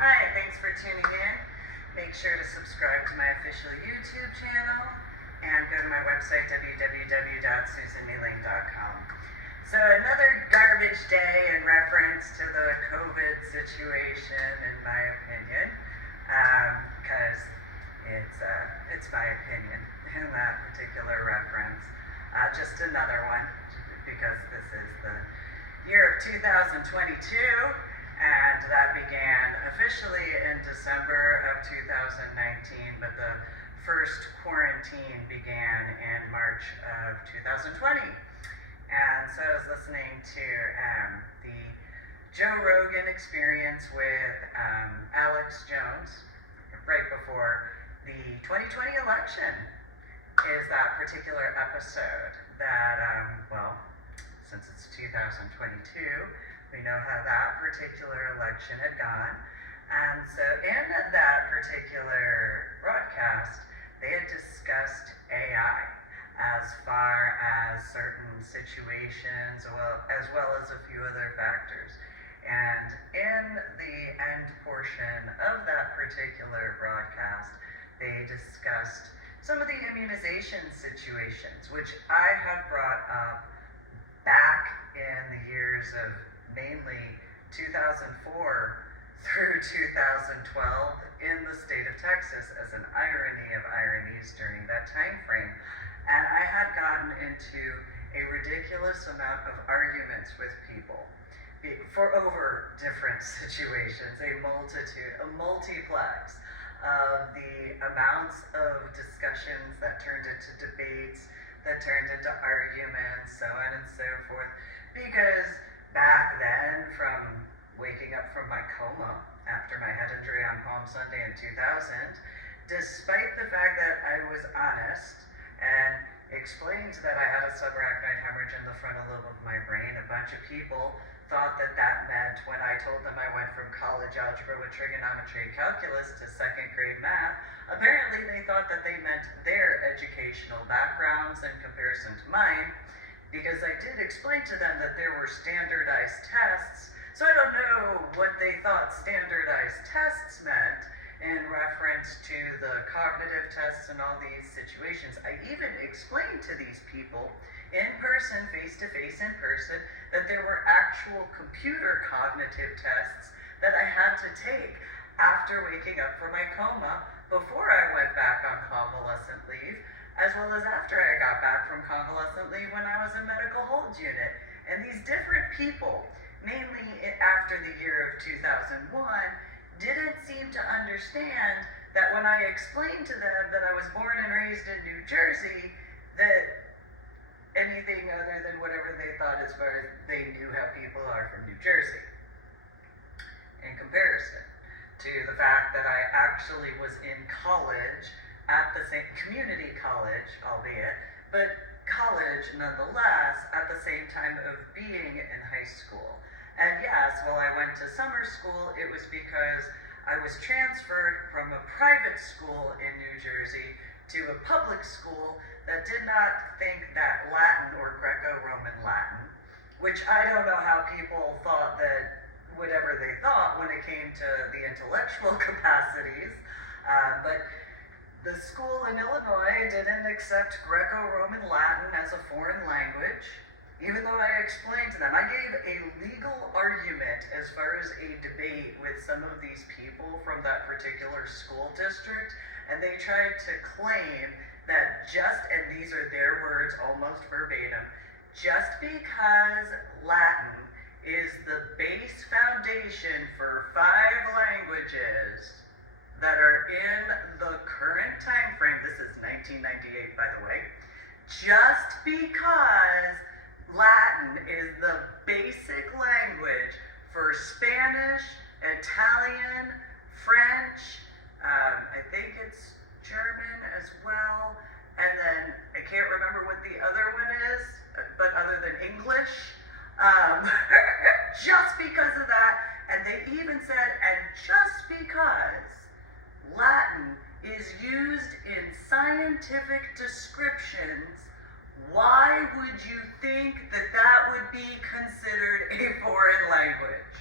Hi, thanks for tuning in. Make sure to subscribe to my official YouTube channel and go to my website, www.susanmealing.com. So another garbage day in reference to the COVID situation, in my opinion, because it's my opinion in that particular reference. Just another one, because this is the year of 2022. And that began officially in December of 2019, but the first quarantine began in March of 2020. And so I was listening to the Joe Rogan Experience with Alex Jones right before the 2020 election is that particular episode that, since it's 2022, we know how that particular election had gone. And so in that particular broadcast, they had discussed AI as far as certain situations, as well as a few other factors. And in the end portion of that particular broadcast, they discussed some of the immunization situations, which I had brought up back in the years of mainly 2004 through 2012 in the state of Texas as an irony of ironies during that time frame. And I had gotten into a ridiculous amount of arguments with people for over different situations, a multiplex of the amounts of discussions that turned into debates, that turned into arguments, so on and so forth, because back then, from waking up from my coma after my head injury on Palm Sunday in 2000, despite the fact that I was honest and explained that I had a subarachnoid hemorrhage in the frontal lobe of my brain, a bunch of people thought that that meant, when I told them I went from college algebra with trigonometry and calculus to second grade math, apparently they thought that they meant their educational backgrounds in comparison to mine, because I did explain to them that there were standardized tests. So I don't know what they thought standardized tests meant in reference to the cognitive tests and all these situations. I even explained to these people in person, face-to-face in person, that there were actual computer cognitive tests that I had to take after waking up from my coma before I went back on convalescent leave, as well as after I got back from convalescent leave when I was in medical hold unit. And these different people, mainly after the year of 2001, didn't seem to understand that when I explained to them that I was born and raised in New Jersey, that anything other than whatever they thought as far as they knew how people are from New Jersey, in comparison to the fact that I actually was in college at the same community college, albeit, but college nonetheless, at the same time of being in high school. And yes, while I went to summer school, it was because I was transferred from a private school in New Jersey to a public school that did not think that Latin or Greco-Roman Latin, which I don't know how people thought that whatever they thought when it came to the intellectual capacities, but the school in Illinois didn't accept Greco-Roman Latin as a foreign language, even though I explained to them. I gave a legal argument as far as a debate with some of these people from that particular school district, and they tried to claim that and these are their words almost verbatim, just because Latin is the base foundation for 5 languages that are in the current time frame, this is 1998 by the way, just because Latin is the basic language for Spanish, Italian, French, I think it's German as well, and then I can't remember what the other one is, but other than English, just because of that, and they even said, and just because Latin is used in scientific descriptions, why would you think that that would be considered a foreign language?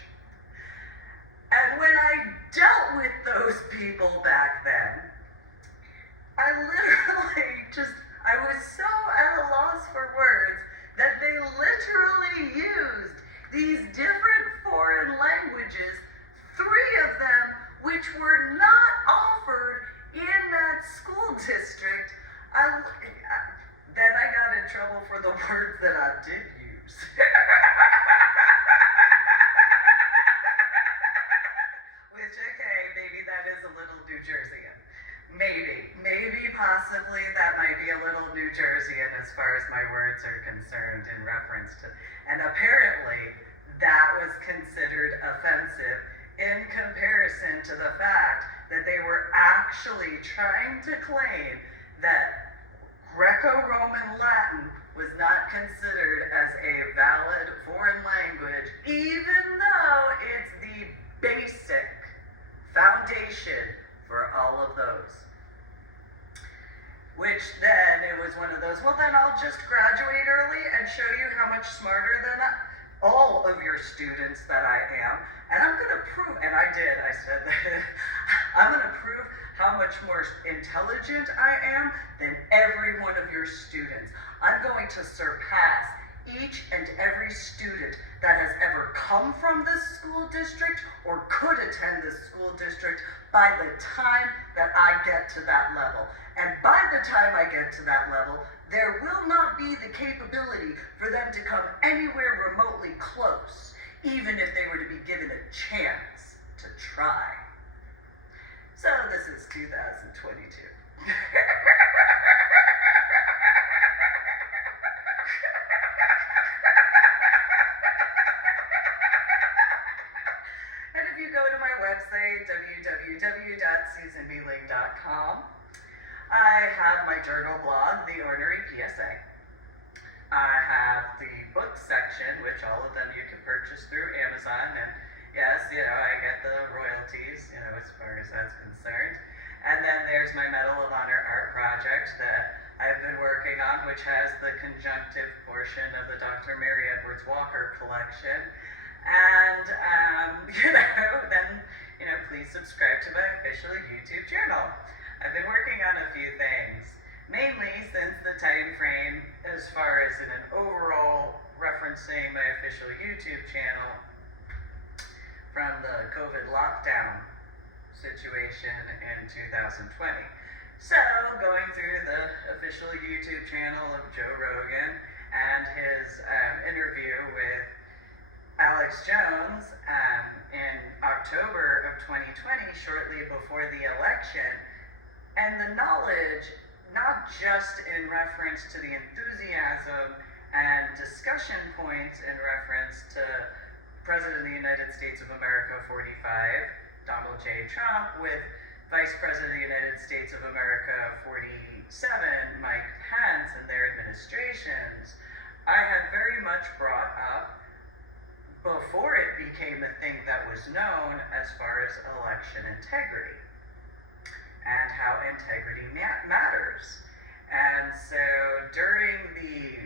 And when I dealt these different foreign languages, 3 of them which were not offered in that school district. Then I got in trouble for the words that I did use. Which, okay, maybe that is a little New Jerseyan. Maybe, possibly, that might be a little New Jerseyan as far as my words are concerned in reference to, and apparently that was considered offensive in comparison to the fact that they were actually trying to claim that Greco-Roman Latin was not considered as a valid foreign language, even though it's the basic foundation for all of those. Which then, it was one of those, well then I'll just graduate early and show you how much smarter than all of your students that I am. And I'm going to prove, and I did, I said that, I'm going to prove how much more intelligent I am than every one of your students. I'm going to surpass each and every student that has ever come from this school district or could attend this school district by the time that I get to that level. And by the time I get to that level, there will not be the capability for them to come anywhere remotely close, even if they were to be given a chance to try. So this is 2022. And if you go to my website, www.susanbeeling.com, I have my journal blog, The Ornery PSA. I have the book section, which all of them you can purchase through Amazon, and yes, I get the royalties, as far as that's concerned. And then there's my Medal of Honor art project that I've been working on, which has the conjunctive portion of the Dr. Mary Edwards Walker collection. And, then, please subscribe to my official YouTube channel. I've been working on a few things, mainly since the time frame as far as in an overall referencing my official YouTube channel from the COVID lockdown situation in 2020. So, going through the official YouTube channel of Joe Rogan and his interview with Alex Jones in October of 2020, shortly before the election, and the knowledge, not just in reference to the enthusiasm and discussion points in reference to President of the United States of America 45, Donald J. Trump, with Vice President of the United States of America 47, Mike Pence, and their administrations, I had very much brought up before it became a thing that was known as far as election integrity and how integrity matters. And so during the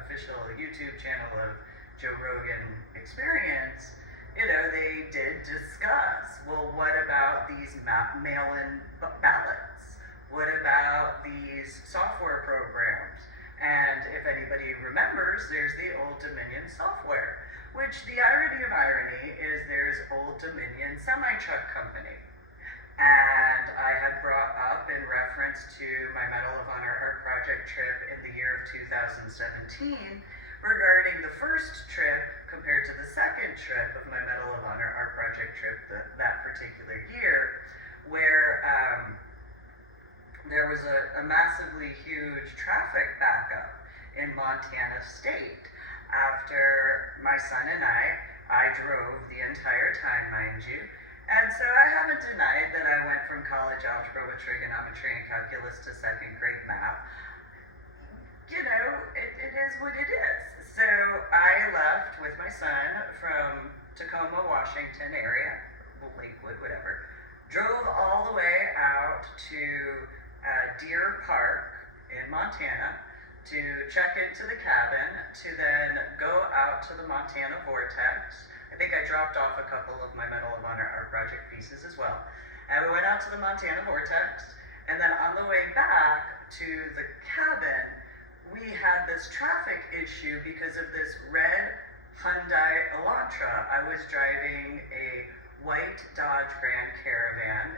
official YouTube channel of Joe Rogan Experience, they did discuss, well, what about these mail-in ballots? What about these software programs? And if anybody remembers, there's the Old Dominion software, which the irony of irony is there's Old Dominion Semi-Truck Company. And I had brought up in reference to my Medal of Honor art project trip in the year of 2017 regarding the first trip compared to the second trip of my Medal of Honor art project trip that particular year, where there was a massively huge traffic backup in Montana State. After my son and I drove the entire time, mind you. And so I haven't denied that I went from college algebra with trigonometry and calculus to second grade math. It is what it is. So I left with my son from Tacoma, Washington area, Lakewood, whatever, drove all the way out to Deer Park in Montana to check into the cabin, to then go out to the Montana Vortex. I think I dropped off a couple of my Medal of Honor art project pieces as well. And we went out to the Montana Vortex, and then on the way back to the cabin, we had this traffic issue because of this red Hyundai Elantra. I was driving a white Dodge Grand Caravan.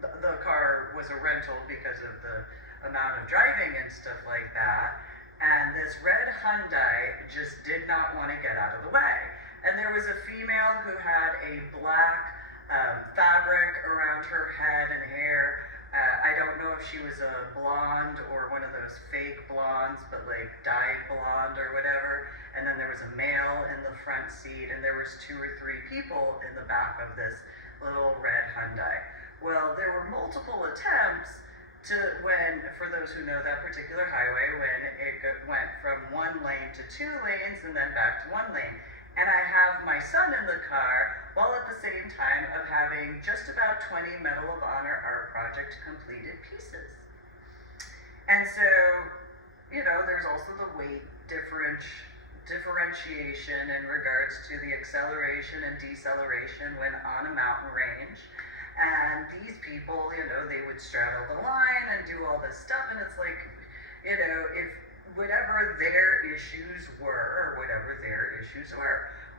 The car was a rental because of the amount of driving and stuff like that. And this red Hyundai just did not want to get out of the way. And there was a female who had a black fabric around her head and hair. I don't know if she was a blonde or one of those fake blondes, but like dyed blonde or whatever. And then there was a male in the front seat, and there was 2 or 3 people in the back of this little red Hyundai. Well, there were multiple attempts for those who know that particular highway, when it went from 1 lane to 2 lanes and then back to 1 lane. And I have my son in the car, while at the same time of having just about 20 Medal of Honor art project completed pieces. And so, there's also the weight differentiation in regards to the acceleration and deceleration when on a mountain range. And these people, they would straddle the line and do all this stuff, and it's like, if whatever their issues were,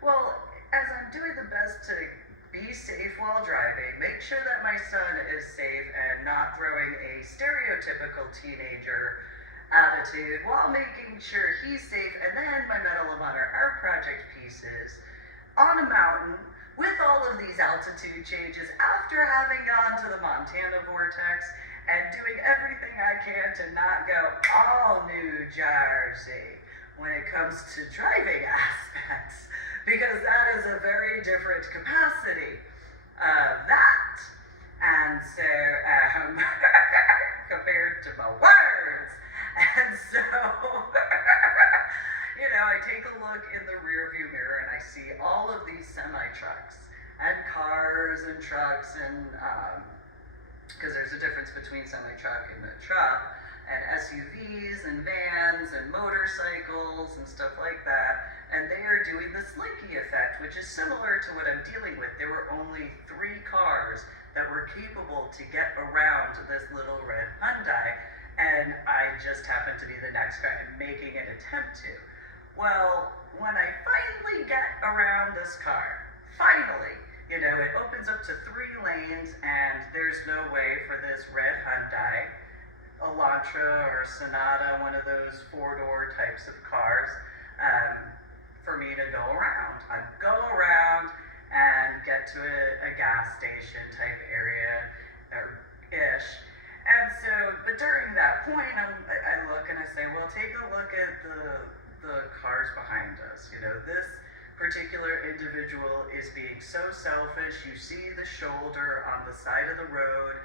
well, as I'm doing the best to be safe while driving, make sure that my son is safe and not throwing a stereotypical teenager attitude while making sure he's safe, and then my Medal of Honor art project pieces on a mountain with all of these altitude changes after having gone to the Montana vortex and doing everything I can to not go all New Jersey when it comes to driving aspects, because that is a very different capacity of that. And so, compared to my words, and so, I take a look in the rearview mirror and I see all of these semi-trucks and cars and trucks and, because there's a difference between semi-truck and a truck, and SUVs and vans and motorcycles and stuff like that, and they are doing the slinky effect, which is similar to what I'm dealing with. There were only 3 cars that were capable to get around this little red Hyundai, and I just happened to be the next guy making an attempt to. Well, when I finally get around this car, it opens up to 3 lanes, and there's no way for this red Hyundai, Elantra or Sonata, one of those 4-door types of cars, for me to go around. I go around and get to a gas station type area, or ish. And so, but during that point, I look and I say, well, take a look at the cars behind us. This particular individual is being so selfish. You see the shoulder on the side of the road,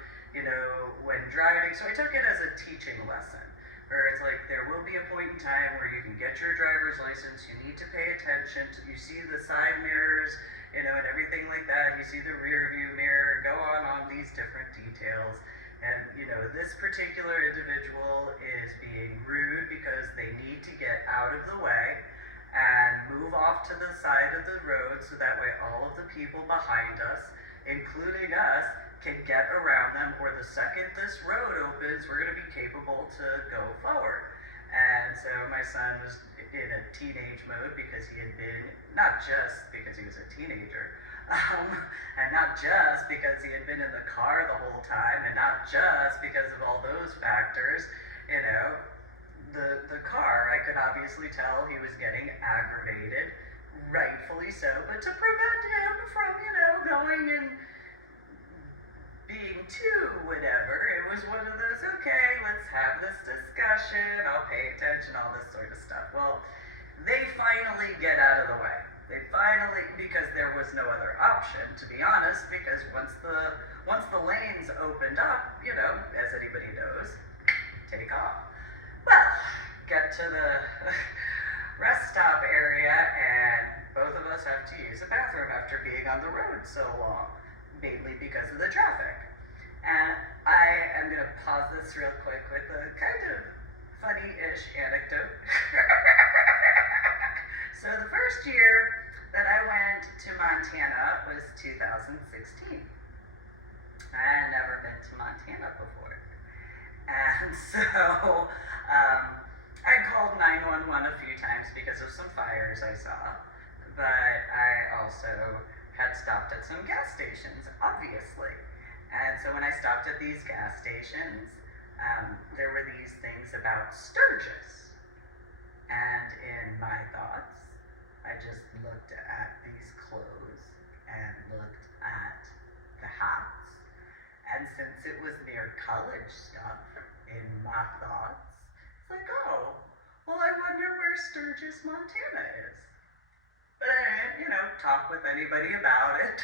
when driving. So I took it as a teaching lesson, where it's like, there will be a point in time where you can get your driver's license. You need to pay attention. You see the side mirrors, and everything like that. You see the rear view mirror, go on these different details. And, this particular individual is being rude because they need to get out of the way and move off to the side of the road, so that way all of the people behind us, including us, can get around them, or the second this road opens, we're going to be capable to go forward. And so my son was in a teenage mode because he had been, not just because he was a teenager, and not just because he had been in the car the whole time, and not just because of all those factors, the car, I could obviously tell he was getting aggravated, rightfully so, but to prevent him from, going and being too whatever, it was one of those, okay, let's have this discussion, I'll pay attention, all this sort of stuff. Well, they finally get out of the way. Because there was no other option, to be honest, because once the lanes opened up, as anybody knows, take off. Well, get to the rest stop area, and both of us have to use a bathroom after being on the road so long, mainly because of the traffic. And I am going to pause this real quick with a kind of funny-ish anecdote. So the first year that I went to Montana was 2016. I had never been to Montana before. And so I called 911 a few times because of some fires I saw. but I also had stopped at some gas stations, obviously. And so when I stopped at these gas stations, there were these things about Sturgis. And in my thoughts, I just looked at these clothes and looked at the hats. And since it was near college stuff, in my thoughts, it's like, oh, well, I wonder where Sturgis, Montana is. But I didn't, talk with anybody about it.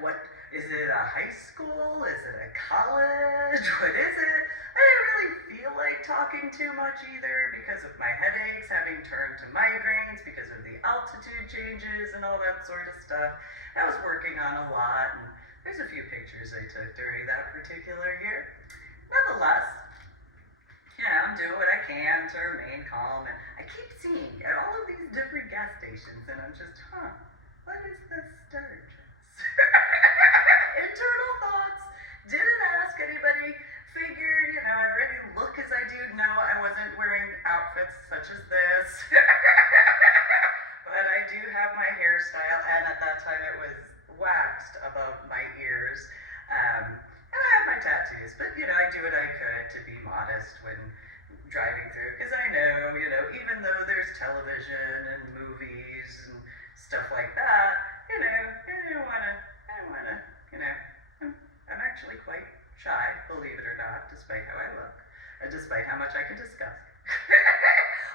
What, is it a high school? Is it a college? What is it? I didn't really feel like talking too much either because of my headaches having turned to migraines because of the altitude changes and all that sort of stuff. I was working on a lot, and there's a few pictures I took during that particular year. Nonetheless, I'm doing what I can to remain calm, and I keep seeing at all of these different gas stations, and I'm just, what is this Sturgis? Internal thoughts, didn't ask anybody, figured, I already look as I do. No, I wasn't wearing outfits such as this. But I do have my hairstyle, and at that time it was waxed above my ears. And I have my tattoos, but, I do what I could to be modest when driving through, because I know, even though there's television and movies and stuff like that, I don't wanna, I'm actually quite shy, believe it or not, despite how I look, and despite how much I can discuss.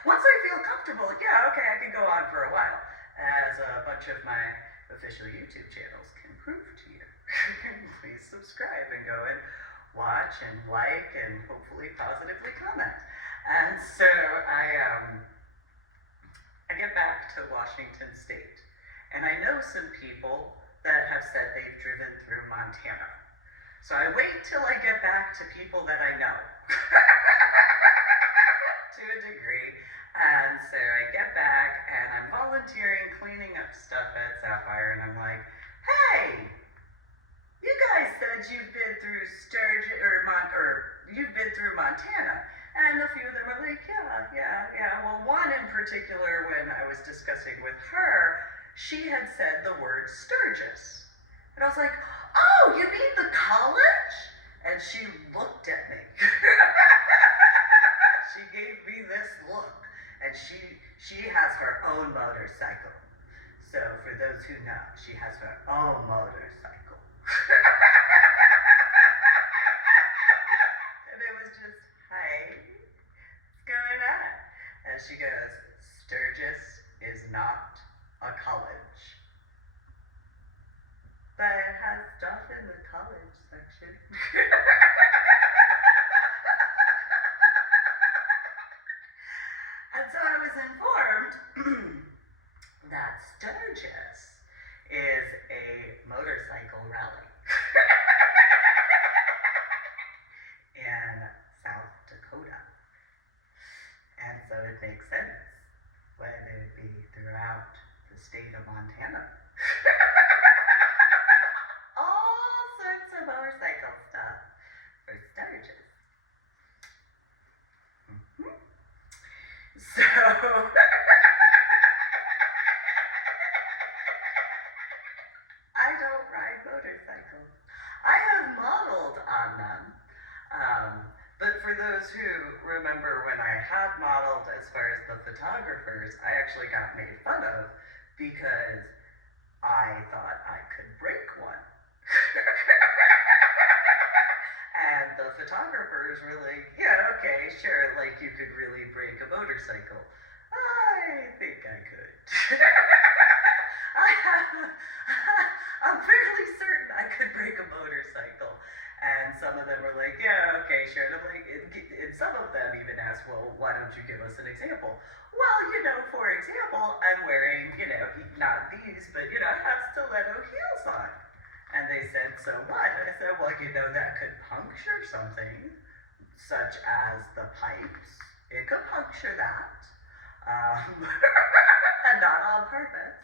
Once I feel comfortable, okay, I can go on for a while, as a bunch of my official YouTube channels can prove to you. Please subscribe and go and watch and like and hopefully positively comment. And so I get back to Washington State, and I know some people that have said they've driven through Montana. So I wait till I get back to people that I know to a degree. And so I get back and I'm volunteering, cleaning up stuff at Sapphire, and I'm like, hey, you guys said you've been through Sturgis, or you've been through Montana. And a few of them were like, yeah. Well, one in particular, when I was discussing with her, she had said the word Sturgis. And I was like, oh, you mean the college? And she looked at me. She gave me this look. And she has her own motorcycle. So for those who know, she has her own motorcycle. And it was just, hey, what's going on? And she goes, Sturgis is not a college. But it has stuff in the college section. And so I was informed that Sturgis is a motorcycle rally in South Dakota. And so it makes sense why they would be throughout the state of Montana. All sorts of motorcycle stuff for Sturgis. So, I don't ride motorcycles. I have modeled on them. But for those who remember when I had modeled as far as the photographers, I actually got made fun of because I thought I could break one. And the photographers were like, yeah, okay, sure, like you could really break a motorcycle. I think I could. I'm fairly certain I could break a motorcycle. And some of them were like, yeah, okay, sure. And I'm like, and some of them even asked, well, why don't you give us an example? Well, for example, I'm wearing, not these, but, I have stiletto heels on. And they said, so what? And I said, well, that could puncture something, such as the pipes. It could puncture that. And not on purpose.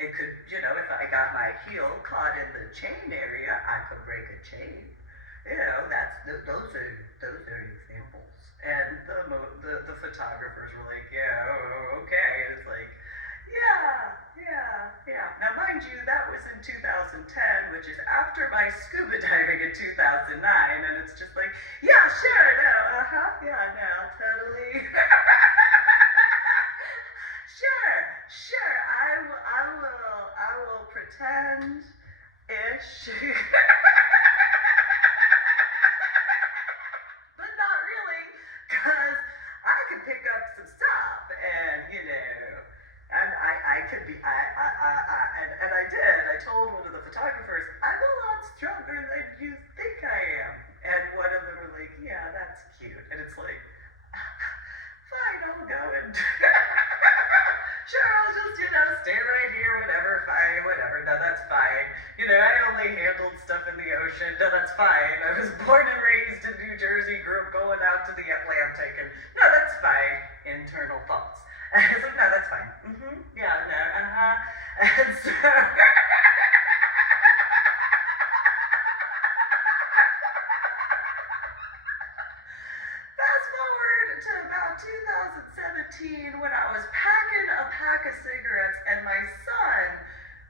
It could, if I got my heel caught in the chain area, I could break a chain. Those are examples. And the photographers were like, yeah, okay. And it's like, yeah, which is after my scuba diving in 2009, and it's just like, yeah, sure, no, yeah, no, totally. Sure, I will pretend-ish. But not really, because I can pick up some stuff, and, you know, and I could be, and I did. I told one of the photographers, I'm a lot stronger than you think I am. And one of them were like, yeah, that's cute. And it's like, fine, I'll go and, sure, I'll just, you know, stay right here, whatever, fine, whatever. No, that's fine. You know, I only handled stuff in the ocean. No, that's fine. I was born and raised in New Jersey, grew up going out to the Atlantic, and no, that's fine. Internal thoughts. And I was like, no, that's fine. Yeah, no, And so, fast forward to about 2017 when I was packing a pack of cigarettes and my son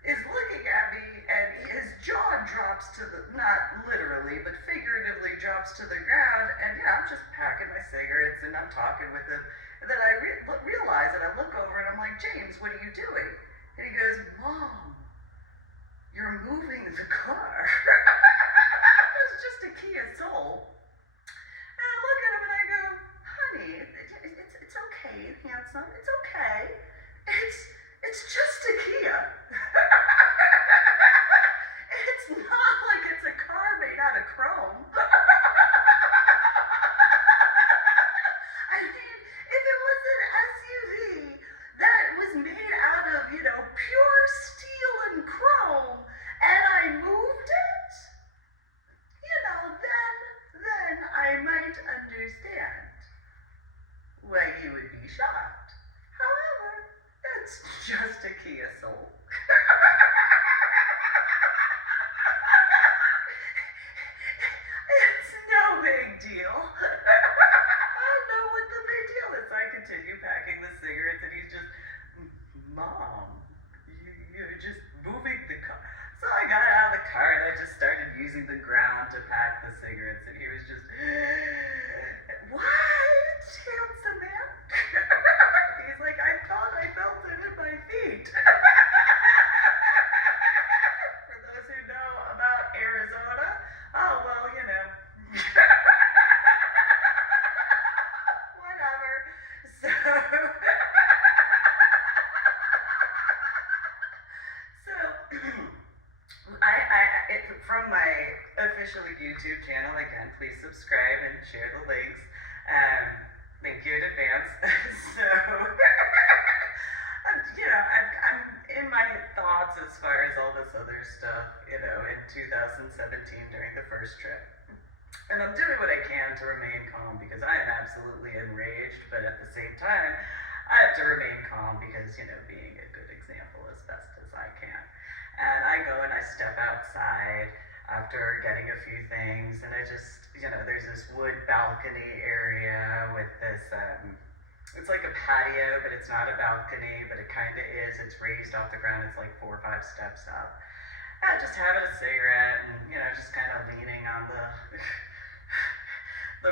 is looking at me and his jaw drops to the, not literally, but figuratively drops to the ground, and yeah, I'm just packing my cigarettes and I'm talking with him. And then I realize and I look over and I'm like, James, what are you doing? And he goes, Mom, you're moving the car. It was just a Kia Soul. And I look at him and I go, honey, it's okay, handsome, it's okay. It's just a Kia. It's not like it's a car made out of chrome. I mean, if it was an SUV that was made out of, you know, pure steel and chrome, and I moved it, you know, then I might understand why you would be shocked. However, it's just a Kia Soul. It's no big deal. I don't know what the big deal is. I continue packing the cigarettes, and he's just, Mom, you're just moving the car. So I got out of the car, and I just started using the ground to pack the cigarettes, and he was just, what, handsome man? He's like, I thought I felt it in my feet. For those who know about Arizona, oh, well, you know. Whatever. So, from my official YouTube channel, again, please subscribe and share the links. Thank you in advance. So, you know, I'm in my thoughts as far as all this other stuff, you know, in 2017 during the first trip. And I'm doing what I can to remain calm because I am absolutely enraged, but at the same time, I have to remain calm because, you know, being a good example as best as I can. And I go and I step outside after getting a few things, and I just, you know, there's this wood balcony area with this, it's like a patio, but it's not a balcony, but it kind of is. It's raised off the ground. It's like 4 or 5 steps up. And just having a cigarette and, you know, just kind of leaning on the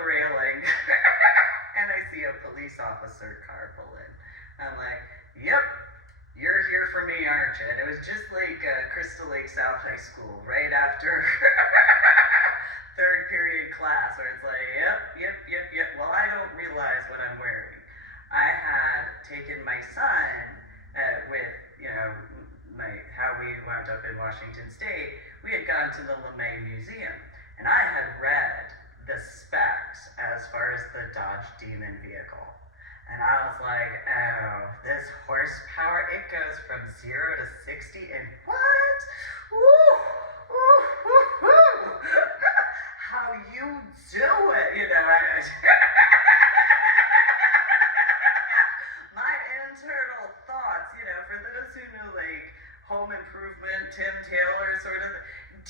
railing. And I see a police officer car pull in. I'm like, yep, you're here for me, aren't you? And it was just like Crystal Lake South High School, right after third period class, where it's like, yep. Well, I don't realize what I'm wearing. I had taken my son with, you know, how we wound up in Washington State. We had gone to the LeMay Museum, and I had read the specs as far as the Dodge Demon vehicle. And I was like, oh, this horsepower, it goes from 0 to 60 in what? Woo. How you do it, you know. My internal thoughts, you know, for those who know, like, Home Improvement, Tim Taylor, sort of,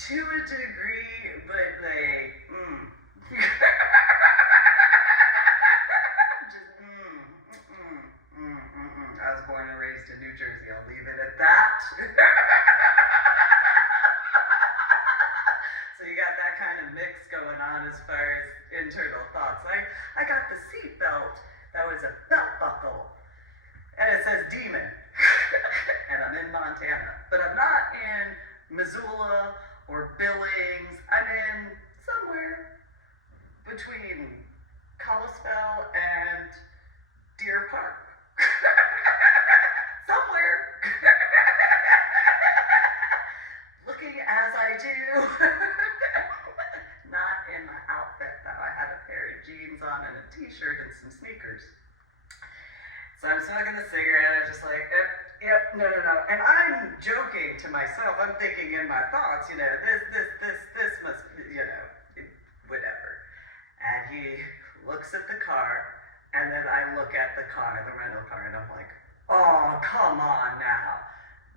to a degree, but like, I was born and raised in New Jersey. I'll leave it at that. Missoula or Billings. I'm in somewhere between Kalispell and Deer Park. Somewhere. Looking as I do. Not in my outfit though. I had a pair of jeans on and a t-shirt and some sneakers. So I'm smoking the cigarette. I'm just like, yep, no. And I'm joking to myself. I'm thinking in my thoughts, this must, whatever. And he looks at the car, and then I look at the car, the rental car, and I'm like, oh, come on now.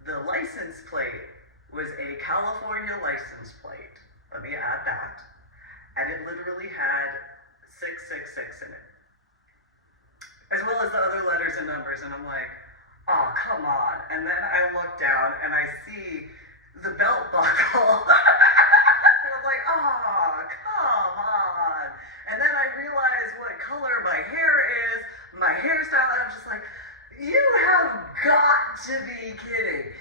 The license plate was a California license plate. Let me add that. And it literally had 666 in it, as well as the other letters and numbers. And I'm like, oh, come on. And then I look down and I see the belt buckle. And I'm like, oh, come on. And then I realize what color my hair is, my hairstyle, and I'm just like, you have got to be kidding.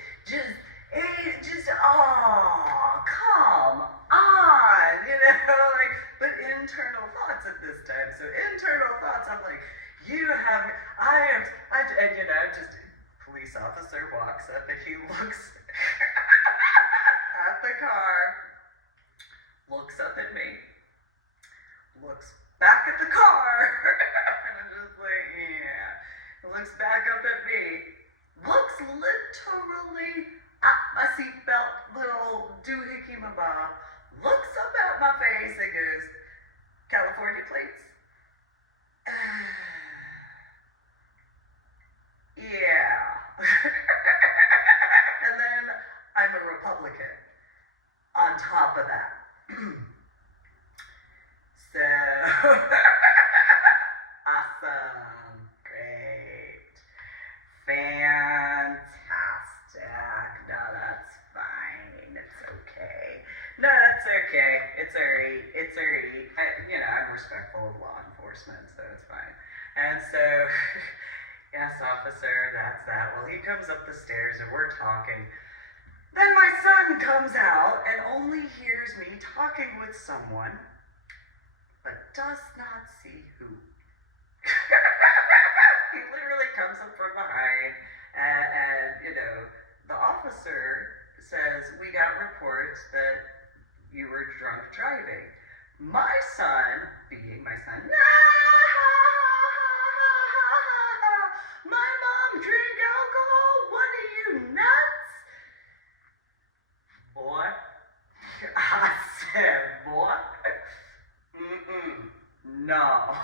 Oh, come on, but internal thoughts at this time. So internal thoughts, I'm like, just police officer walks up and he looks at the car, looks up at me, looks back at the car, and I'm just like, yeah, looks back up at me, looks literally at my seatbelt, little doohickey mama, looks up at my face and goes, California plates? Yeah. And then I'm a Republican on top of that. So, awesome, great, fantastic. No, that's fine. It's okay. No, that's okay. It's alright. It's alright. I'm respectful of law enforcement, so it's fine. And so, yes, officer, that's that. Well, he comes up the stairs and we're talking. Then my son comes out and only hears me talking with someone, but does not see who. He literally comes up from behind and the officer says, we got reports that you were drunk driving. My son, being my son, my mom drank alcohol? What are you, nuts? Boy, I said, boy, no,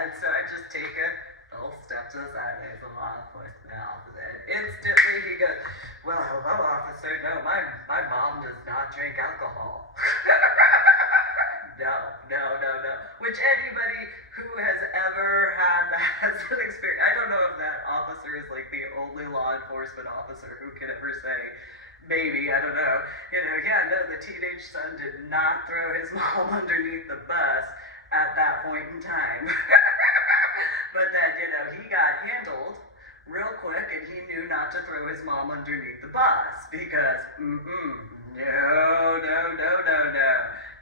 And so I just take a little step to the side, there's a law enforcement officer, and instantly he goes, well, hello, officer, no, my mom does not drink alcohol. No. Which anybody who has ever had that as an experience, I don't know if that officer is like the only law enforcement officer who can ever say, maybe, I don't know. The teenage son did not throw his mom underneath the bus at that point in time. But then, he got handled real quick and he knew not to throw his mom underneath the bus because, no.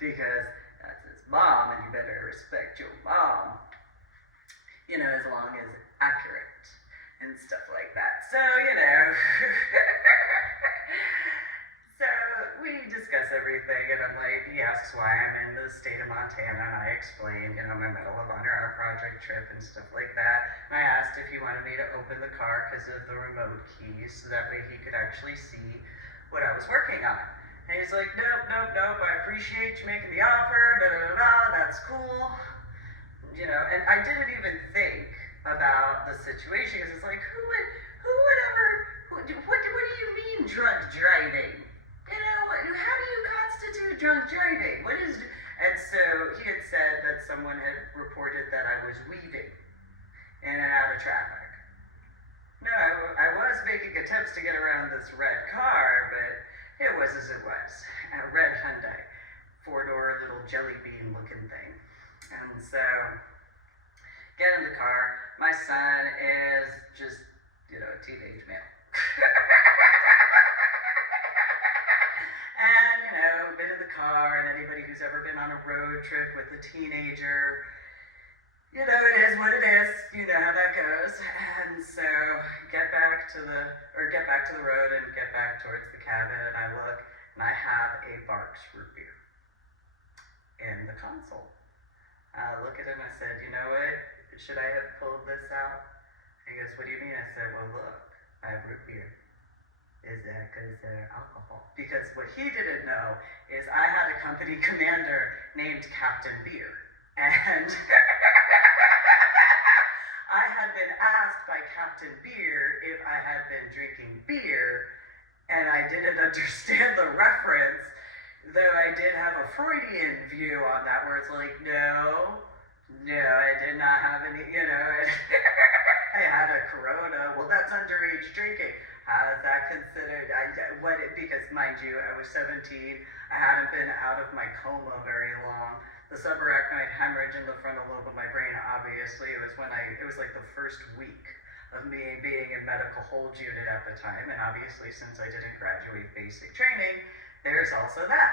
Because that's his mom and you better respect your mom. As long as accurate and stuff like that. So, So we discuss everything and I'm like, he asks why I'm in the state of Montana and I explained, my Medal of Honor, our project trip and stuff like that. And I asked if he wanted me to open the car because of the remote keys so that way he could actually see what I was working on. And he's like, nope, I appreciate you making the offer, that's cool. And I didn't even think about the situation because it's like, what do you mean drunk driving? How do you constitute drunk driving? And so he had said that someone had reported that I was weaving in and out of traffic. No, I was making attempts to get around this red car, but it was as it was. A red Hyundai, 4-door little jelly bean looking thing. And so, get in the car. My son is just, a teenage male. a teenager. You know, it is what it is. You know how that goes. And so get back to the road and get back towards the cabin, and I look, and I have a Barks root beer in the console. I look at him, I said, you know what, should I have pulled this out? He goes, what do you mean? I said, well, look, I have root beer. Is that because they're alcohol? Because what he didn't know is I had a company commander named Captain Beer. And I had been asked by Captain Beer if I had been drinking beer, and I didn't understand the reference, though I did have a Freudian view on that, where it's like, no, I did not have any, you know, I had a Corona. Well, that's underage drinking. How is that considered? Because, mind you, I was 17, I hadn't been out of my coma very long. The subarachnoid hemorrhage in the frontal lobe of my brain, obviously, it was like the first week of me being in medical hold unit at the time, and obviously since I didn't graduate basic training, there's also that.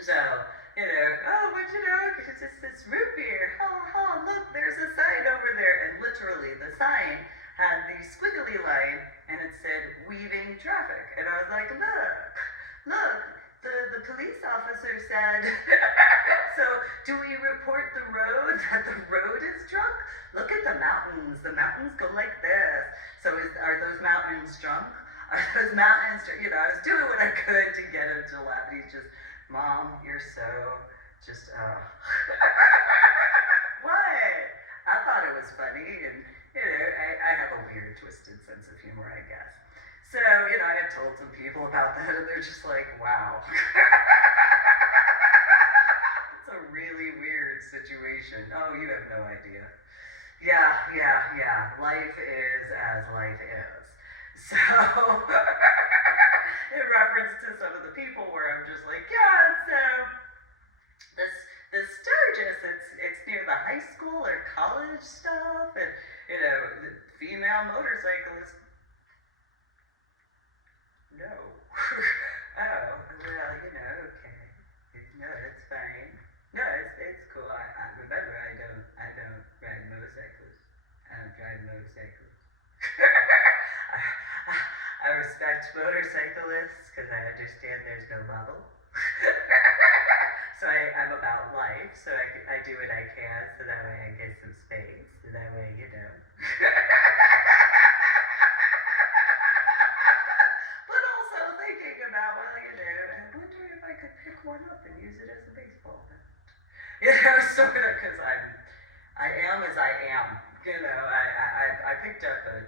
So, you know, oh, but you know, it's just this root beer, look, there's a sign over there, and literally the sign had the squiggly line, and it said, weaving traffic, and I was like, look, the police officer said, so do we report the road, that the road is drunk? Look at the mountains go like this. So are those mountains drunk? Are those mountains, you know, I was doing what I could to get him to laugh. He's just, Mom, you're so, just, what? I thought it was funny, and, you know, I have a weird, twisted sense of humor, I guess. So, you know, I had told some people about that, and they're just like, wow. It's a really weird situation. Oh, you have no idea. Yeah. Life is as life is. So, in reference to some of the people where I'm just like, yeah, so, this Sturgis, it's near the high school or college stuff, and, you know, the female motorcyclists. No. Oh, well, you know, okay. No, it's fine. No, it's cool. I remember I don't ride motorcycles. I don't drive motorcycles. I respect motorcyclists because I understand there's no level. So I'm about life, so I do what I can, so that way I get some space, so that way, you know. About, well, you know, I wonder if I could pick one up and use it as a baseball bat. You know, sort of, because I am as I am. You know, I picked up a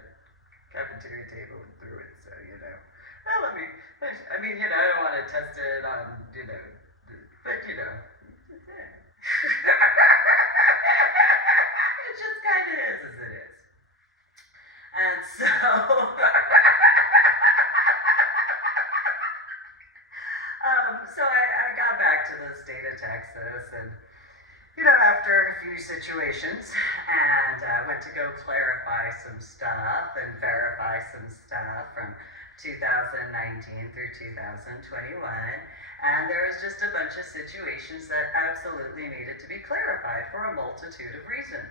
cafeteria table and threw it, so, you know. Well, I mean, you know, I don't want to test it on, you know, but, you know. It just kind of is as it is. And so... So I got back to the state of Texas, and, you know, after a few situations, and went to go clarify some stuff and verify some stuff from 2019 through 2021, and there was just a bunch of situations that absolutely needed to be clarified for a multitude of reasons.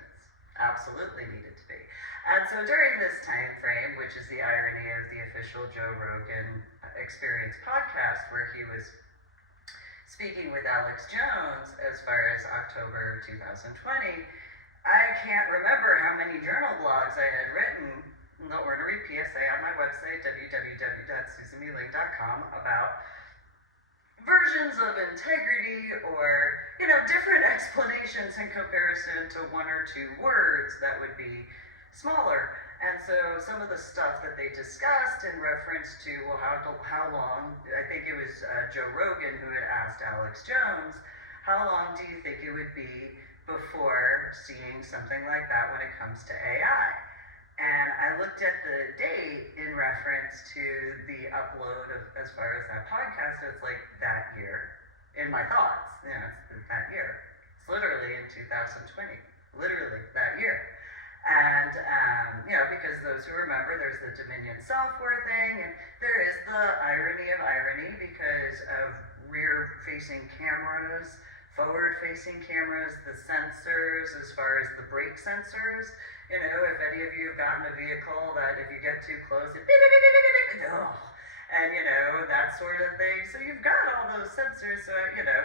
Absolutely needed to be. And so during this time frame, which is the irony of the official Joe Rogan Experience podcast, where he was speaking with Alex Jones as far as October 2020, I can't remember how many journal blogs I had written, the ornery PSA on my website, www.susanmeeling.com, about versions of integrity or, you know, different explanations in comparison to one or two words that would be smaller. And so some of the stuff that they discussed in reference to, well, how long, I think it was Joe Rogan who had asked Alex Jones, how long do you think it would be before seeing something like that when it comes to AI? And I looked at the date in reference to the upload of, as far as that podcast, it's like that year, in my thoughts, you know, it's that year. It's literally in 2020, literally that year. And, you know, because those who remember, there's the Dominion software thing, and there is the irony of irony because of rear-facing cameras forward-facing cameras, the sensors, as far as the brake sensors. You know, if any of you have gotten a vehicle that if you get too close, it beep, beep, beep, beep, beep, beep, oh, and you know, that sort of thing. So you've got all those sensors, so you know,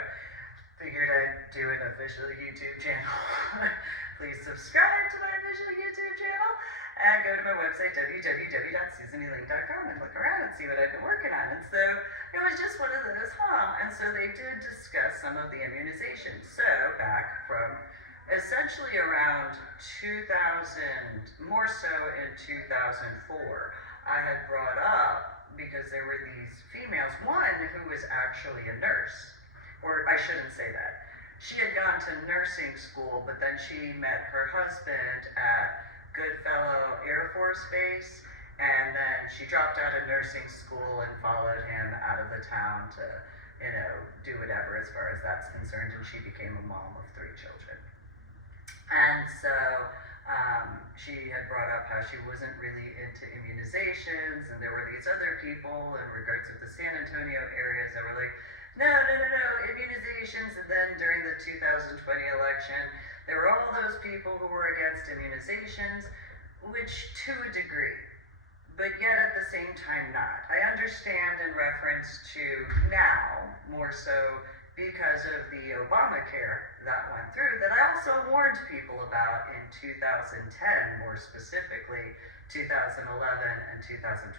figured I'd do an official YouTube channel. Please subscribe to my official YouTube channel and go to my website, www.susanieling.com, and look around and see what I've been working on. And so it was just one of those, and so they did discuss some of the immunizations. So back from essentially around 2000, more so in 2004, I had brought up, because there were these females, one who was actually a nurse, or I shouldn't say that. She had gone to nursing school, but then she met her husband at Goodfellow Air Force Base, and then she dropped out of nursing school and followed him out of the town to, you know, do whatever as far as that's concerned, and she became a mom of 3 children. And so she had brought up how she wasn't really into immunizations, and there were these other people in regards to the San Antonio areas that were like, no, immunizations. And then during the 2020 election, there were all those people who were against immunizations, which to a degree, but yet at the same time not. I understand in reference to now, more so because of the Obamacare that went through, that I also warned people about in 2010, more specifically 2011 and 2012,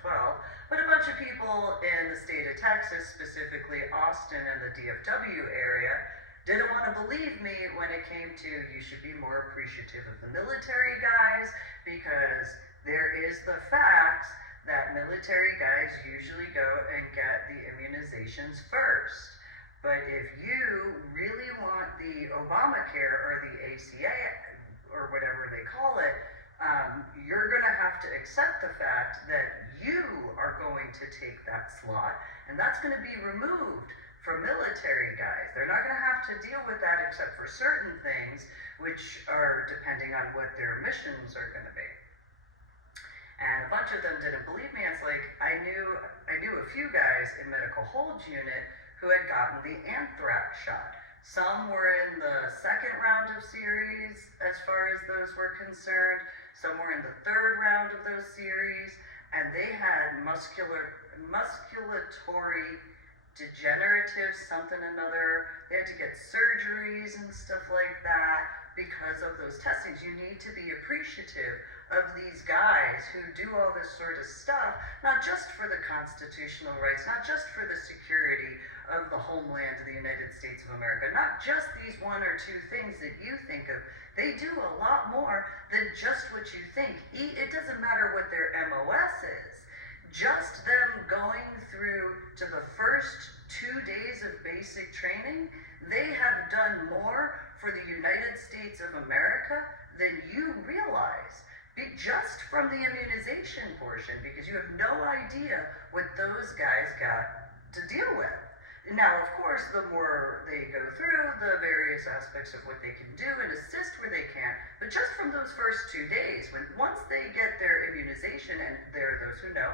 but a bunch of people in the state of Texas, specifically Austin and the DFW area, didn't want to believe me when it came to you should be more appreciative of the military guys, because there is the fact that military guys usually go and get the immunizations first. But if you really want the Obamacare or the ACA or whatever they call it, you're going to have to accept the fact that you are going to take that slot, and that's going to be removed from military guys. They're not going to have to deal with that except for certain things, which are depending on what their missions are going to be. And a bunch of them didn't believe me. It's like I knew a few guys in medical hold unit who had gotten the anthrax shot. Some were in the 2nd round of series as far as those were concerned. Some were in the 3rd round of those series, and they had musculatory degenerative something another. They had to get surgeries and stuff like that because of those testings. You need to be appreciative of these guys who do all this sort of stuff, not just for the constitutional rights, not just for the security of the homeland of the United States of America, not just these 1 or 2 things that you think of. They do a lot more than just what you think. It doesn't matter what their MOS is. Just them going through to the first 2 days of basic training, they have done more for the United States of America than you realize. Just from the immunization portion, because you have no idea what those guys got to deal with. Now, of course, the more they go through the various aspects of what they can do and assist where they can, but just from those first 2 days, once they get their immunization, and there are those who know,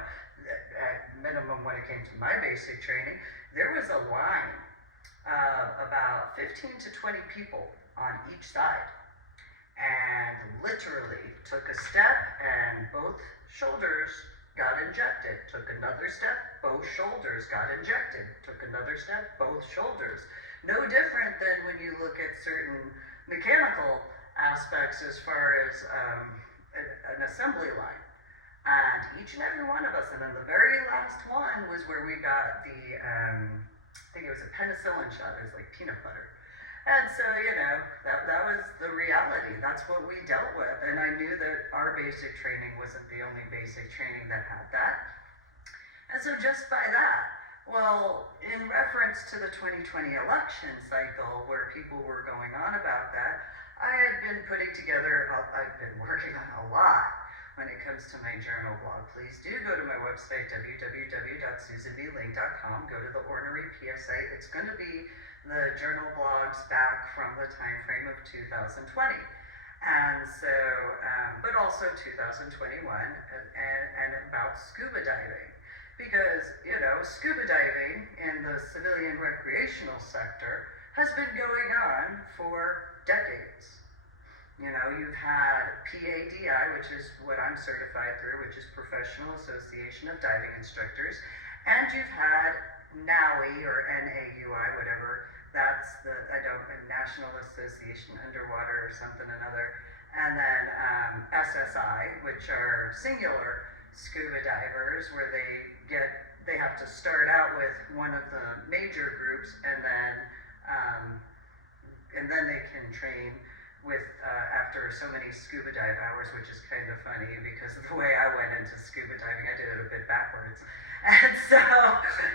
at minimum when it came to my basic training, there was a line of about 15 to 20 people on each side, and literally took a step and both shoulders got injected, took another step, both shoulders got injected, took another step, both shoulders. No different than when you look at certain mechanical aspects as far as an assembly line. And each and every one of us, and then the very last one was where we got the, I think it was a penicillin shot, it was like peanut butter. And so, you know, that was the reality. That's what we dealt with. And I knew that our basic training wasn't the only basic training that had that. And so just by that, well, in reference to the 2020 election cycle where people were going on about that, I had been putting together, I've been working on a lot when it comes to my journal blog. Please do go to my website, www.susannieling.com. Go to the Ornery PSA. It's going to be the journal blogs back from the time frame of 2020. And so, but also 2021 and about scuba diving. Because, you know, scuba diving in the civilian recreational sector has been going on for decades. You know, you've had PADI, which is what I'm certified through, which is Professional Association of Diving Instructors, and you've had NAUI or NAUI, whatever. That's the National Association Underwater or something another, and then SSI, which are singular scuba divers, where they have to start out with one of the major groups, and then they can train with after so many scuba dive hours, which is kind of funny because of the way I went into scuba diving. I did it a bit backwards. And so,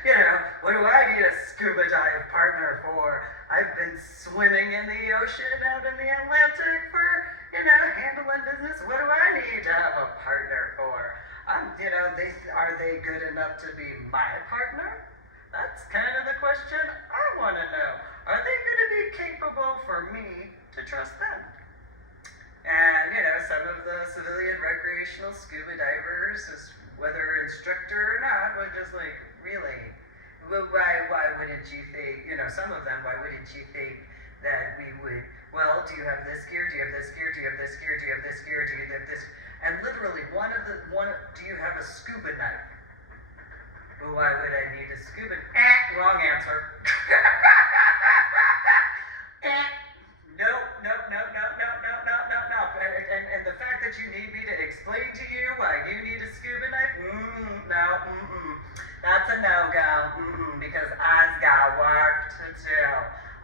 you know, what do I need a scuba dive partner for? I've been swimming in the ocean out in the Atlantic for, you know, handling business. What do I need to have a partner for? You know, are they good enough to be my partner? That's kind of the question I want to know. Are they going to be capable for me to trust them? And, you know, some of the civilian recreational scuba divers, whether instructor or not, were just like, really? Well, why wouldn't you think, you know, some of them, why wouldn't you think that we would, well, do you have this gear? Do you have this gear? Do you have this gear? Do you have this gear? Do you have this? And literally, do you have a scuba knife? Well, why would I need a scuba? Wrong answer. Nope. And the fact that you need me to explain to you why you need a scuba knife, that's a no-go, because I's got work to do.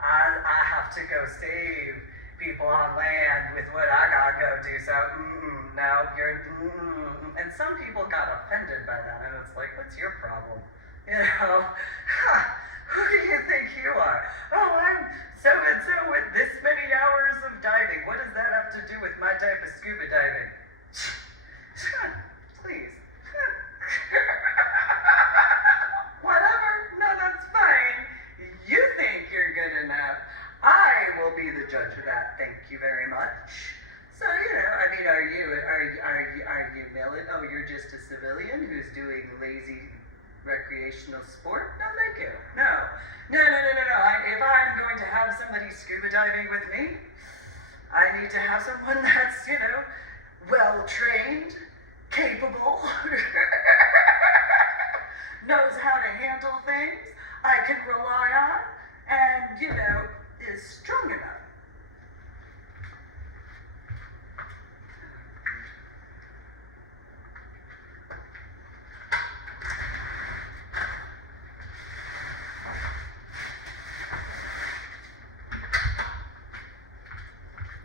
I have to go save people on land with what I gotta go do, so no, and some people got offended by that, and it's like, what's your problem? You know, who do you think you are? Oh, I'm so-and-so with this many hours of diving. What does that have to do with my type of scuba diving? Please. Whatever. No, that's fine. You think you're good enough. I will be the judge of that. Thank you very much. So, you know, I mean, are you military? Oh, you're just a civilian who's doing lazy recreational sport? No, thank you. No. If I'm going to have somebody scuba diving with me, I need to have someone that's, you know, well trained, capable, knows how to handle things, I can rely on, and, you know, is strong enough.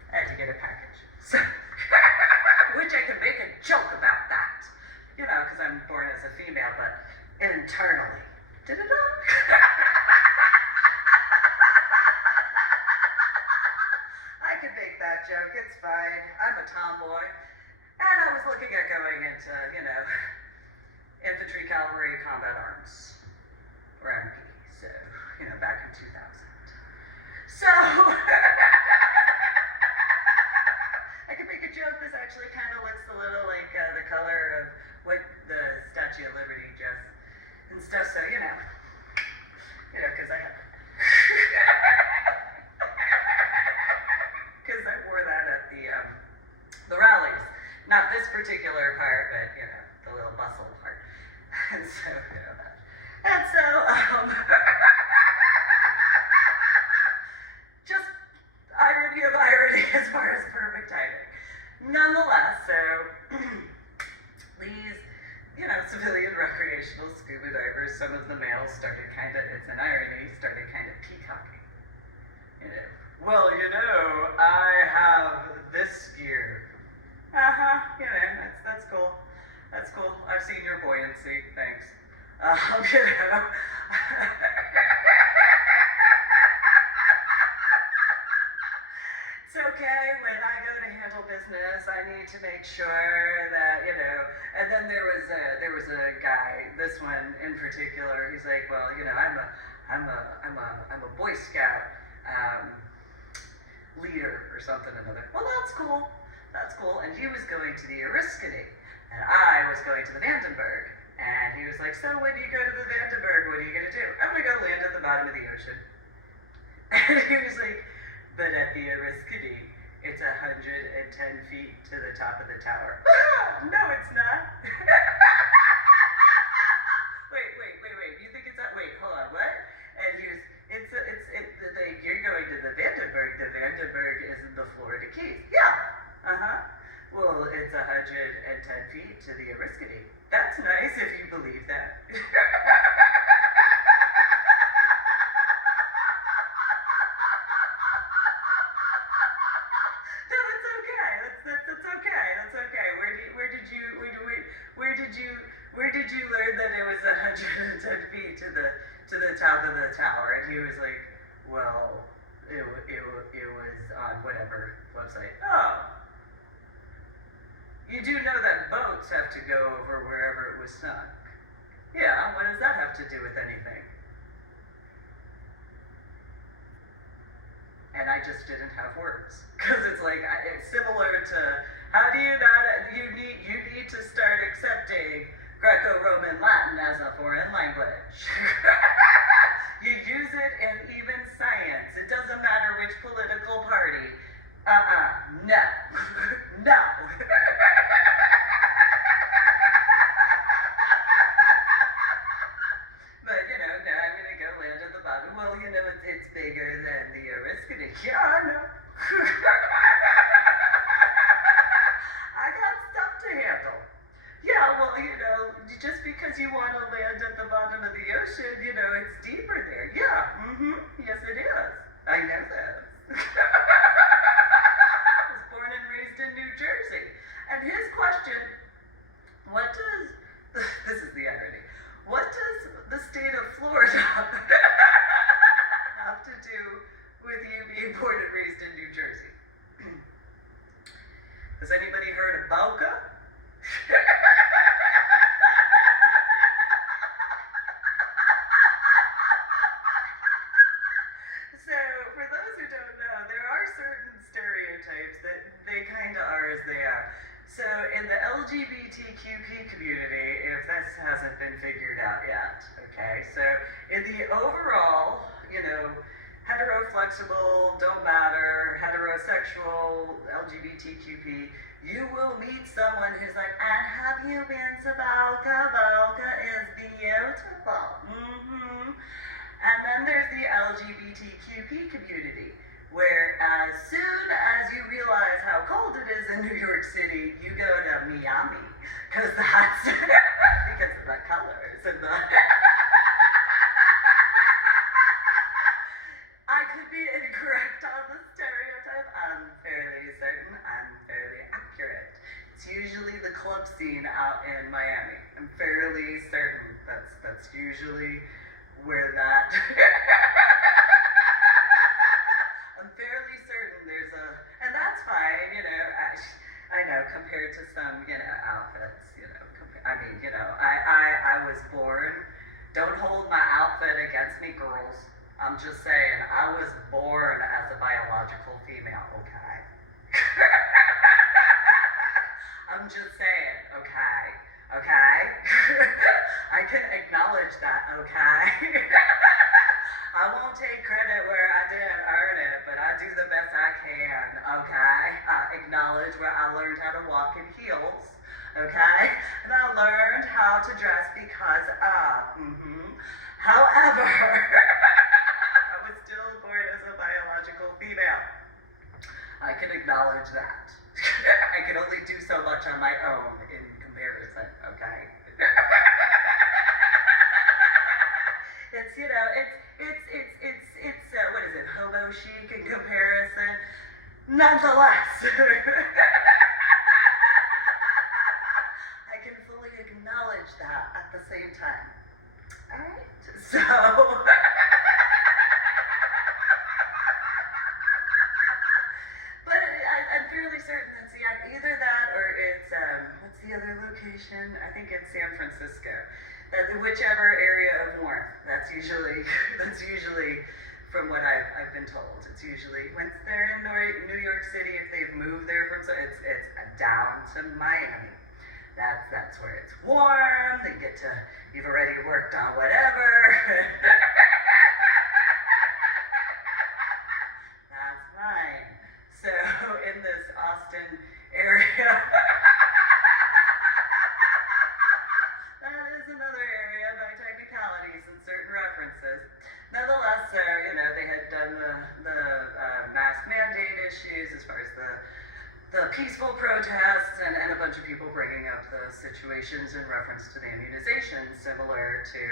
I had to get a package. So, which I could make a joke about that. You know, because I'm born as a female, but internally. Da-da-da. I could make that joke, it's fine. I'm a tomboy. And I was looking at going into, you know, infantry, cavalry, combat arms, or MP. So, you know, back in 2000. So, I could make a joke. This actually kind of looks a little like the color of what the Statue of Liberty just and stuff. So, you know, because I have, because I wore that at the rallies. Not this particular part, but you know, the little muscle part. And so, you know that. And so, just irony of irony as far as perfect timing. Nonetheless, so these, you know, civilian recreational scuba divers, some of the males started kind of, it's an irony, started kind of peacocking. You know, well, you know, I have this gear. You know, that's cool. That's cool. I've seen your buoyancy. Thanks. You know. It's okay when I go to handle business. I need to make sure that, you know. And then there was a guy. This one in particular. He's like, well, you know, I'm a Boy Scout leader or something or another. Well, that's cool. That's cool. And he was going to the Oriskany, and I was going to the Vandenberg. And he was like, so when you go to the Vandenberg, what are you going to do? I'm going to go land at the bottom of the ocean. And he was like, but at the Ariskady, it's 110 feet to the top of the tower. No, it's not. Wait. You think it's that? Wait, hold on, what? And he was, like, you're going to the Vandenberg. The Vandenberg is in the Florida Keys. Yeah. Well, it's 110 feet to the Ariskady. That's nice if you believe that. No, that's okay. That's okay. Where did you learn that it was 110 feet to the top of the tower? And he was like, well, it was on whatever website. Oh, you do know that boats have to go over wherever it was sunk. Yeah, what does that have to do with anything? And I just didn't have words, because it's like, it's similar to, how do you not, you need to start accepting Greco-Roman Latin as a foreign language. You use it in even science. It doesn't matter which political party. No. No. But, now I'm going to go land at the bottom. Well, it's bigger than the Ariskady. Yeah, I know. I got stuff to handle. Yeah, well, just because you want to land at the bottom of the ocean, it's deeper there. Yeah, yes it is. I know this. I was born and raised in New Jersey. And his question, this is the irony, what does the state of Florida have to do with you being born and raised in New Jersey? Has anybody heard of Boca? So, for those who don't know, there are certain stereotypes that they kind of are as they are. So, in the LGBTQP community, if this hasn't been figured out yet, okay? So, in the overall, hetero-flexible, don't matter, heterosexual, LGBTQP, you will meet someone who's like, and have you been to Boca? Boca is beautiful. And then there's the LGBTQP community, where as soon as you realize how cold it is in New York City, you go to Miami, because that's because of the colors and the. I could be incorrect on the stereotype. I'm fairly certain. I'm fairly accurate. It's usually the club scene out in Miami. I'm fairly certain that's usually where that. I'm fairly certain there's and that's fine, I know compared to some, outfits, I was born, don't hold my outfit against me, girls. I'm just saying, I was born as a biological female, okay? I'm just saying, okay? I can acknowledge that, okay? I won't take credit where I didn't earn it, but I do the best I can, okay? I acknowledge where I learned how to walk in heels, okay? And I learned how to dress because of, However, I was still born as a biological female. I can acknowledge that. I can only do so much on my own in comparison, okay? It's what is it, hobo chic in comparison? Nonetheless, I can fully acknowledge that at the same time. Alright, so, but I'm fairly certain that's either that or it's, what's the other location? I think it's San Francisco. Whichever area of warmth, that's usually from what I've been told. It's usually once they're in New York City, if they've moved there from, it's down to Miami. That's where it's warm. They get to, you've already worked on whatever. the peaceful protests and a bunch of people bringing up the situations in reference to the immunization, similar to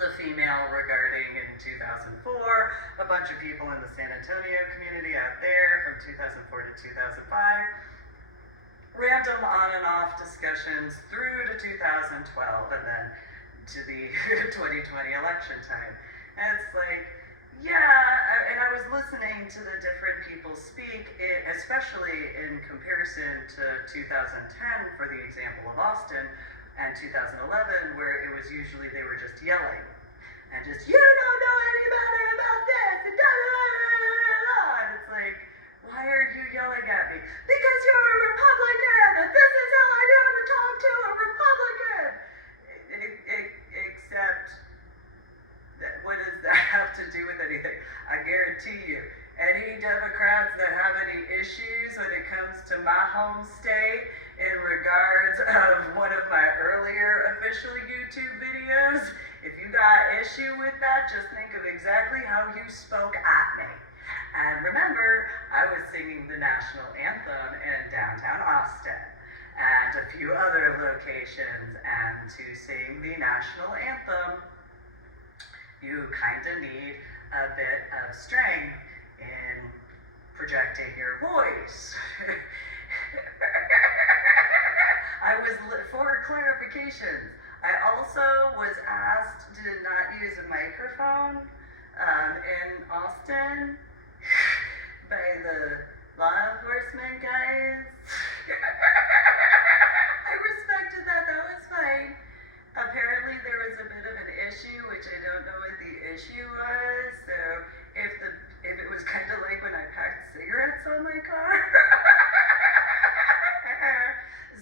the female regarding in 2004, a bunch of people in the San Antonio community out there from 2004 to 2005, random on and off discussions through to 2012 and then to the 2020 election time. And it's like, yeah, and I was listening to the different people speak, especially in comparison to 2010 for the example of Austin, and 2011, where it was usually they were just yelling and just, you don't know any better about this, and da da da da da da. And it's like, why are you yelling at me? Because you're a Republican, and this is how I know to talk to a Republican. Except, what does that have to do with anything? I guarantee you, any Democrats that have any issues when it comes to my home state in regards of one of my earlier official YouTube videos, if you got issue with that, just think of exactly how you spoke at me. And remember, I was singing the national anthem in downtown Austin and a few other locations, and to sing the national anthem, you kind of need a bit of strength in projecting your voice. For clarifications, I also was asked to not use a microphone in Austin by the law enforcement guys. I respected that, that was fine. Apparently there was a bit of an issue, which I don't know what the issue was, so if it was kind of like when I packed cigarettes on my car.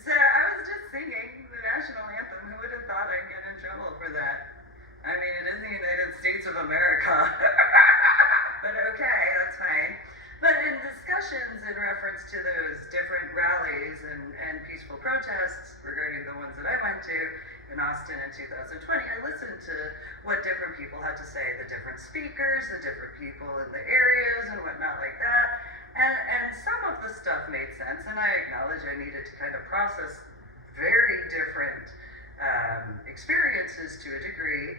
So I was just singing the national anthem. Who would have thought I'd get in trouble for that? I mean, it is the United States of America. But okay, that's fine. But in discussions in reference to those different rallies and peaceful protests regarding the ones that I went to in Austin in 2020, I listened to what different people had to say, the different speakers, the different people in the areas and whatnot like that. And some of the stuff made sense, and I acknowledge I needed to kind of process very different experiences to a degree,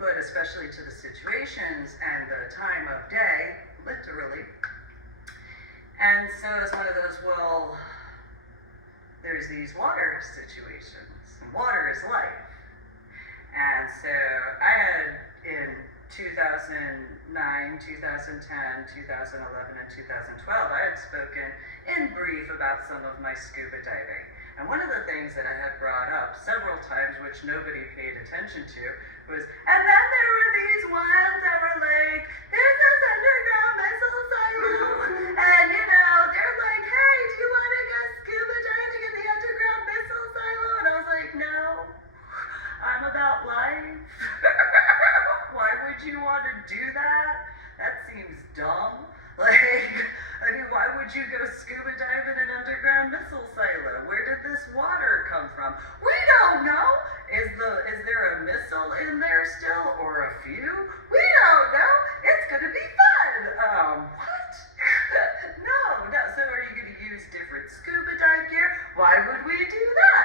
but especially to the situations and the time of day, literally. And so it's one of those, well, there's these water situations, and water is life. And so I had in 2009, 2010, 2011, and 2012, I had spoken in brief about some of my scuba diving. And one of the things that I had brought up several times, which nobody paid attention to, was, and then there were these ones that were like, there's this underground missile silo, and you know, they're like, hey, do you want to go scuba diving in the underground missile silo? And I was like, no, I'm about life. Why would you want to do that? That seems dumb. Like, I mean, why would you go scuba dive in an underground missile silo? Where did this water come from? We don't know. Is there a missile in there still, or a few? We don't know. It's gonna be fun. What? No. So are you gonna use different scuba dive gear? Why would we do that?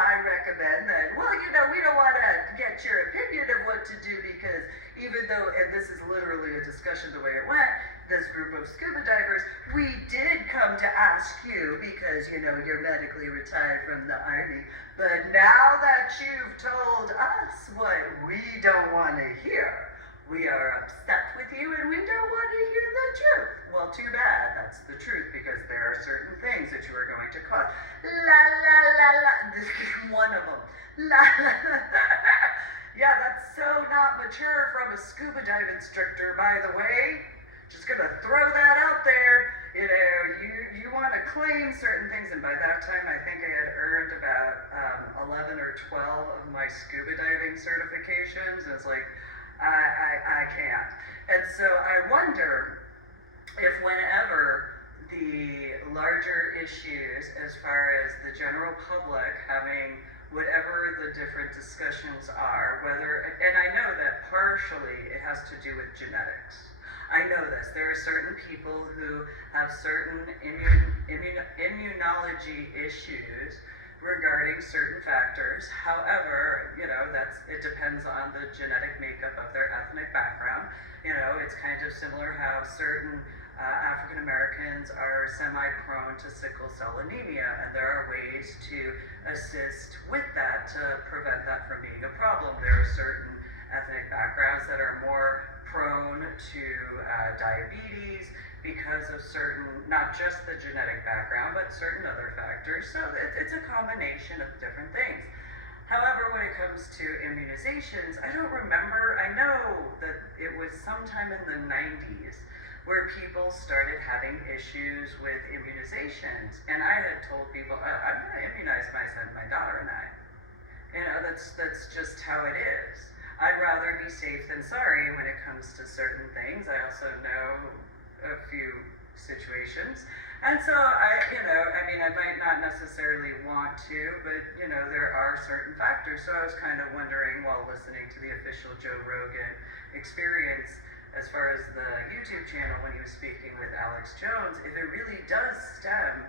I recommend that, well, you know, we don't want to get your opinion of what to do, because even though, and this is literally a discussion the way it went, this group of scuba divers, we did come to ask you because, you know, you're medically retired from the Army, but now that you've told us what we don't want to hear, we are upset with you and we don't want to hear the truth. Well, too bad, that's the truth, because there are certain things that you are going to cause. La la la la, this is one of them. La la la. Yeah, that's so not mature from a scuba dive instructor, by the way. Just gonna throw that out there. You know, you want to claim certain things, and by that time I think I had earned about 11 or 12 of my scuba diving certifications, and it's like, I can't. And so I wonder if whenever the larger issues, as far as the general public having whatever the different discussions are, whether, and I know that partially it has to do with genetics. I know this. There are certain people who have certain immunology issues regarding certain factors. However, it depends on the genetic makeup of their ethnic background. It's kind of similar how certain African Americans are semi-prone to sickle cell anemia, and there are ways to assist with that to prevent that from being a problem. There are certain ethnic backgrounds that are more prone to diabetes because of certain, not just the genetic background, but certain other factors. So it's a combination of different things. However, when it comes to immunizations, I don't remember. I know that it was sometime in the 90s where people started having issues with immunizations. And I had told people, I'm going to immunize my son, my daughter, and I. That's just how it is. I'd rather be safe than sorry when it comes to certain things. I also know a few situations. And so I might not necessarily want to, but there are certain factors. So I was kind of wondering while listening to the official Joe Rogan Experience, as far as the YouTube channel when he was speaking with Alex Jones, if it really does stem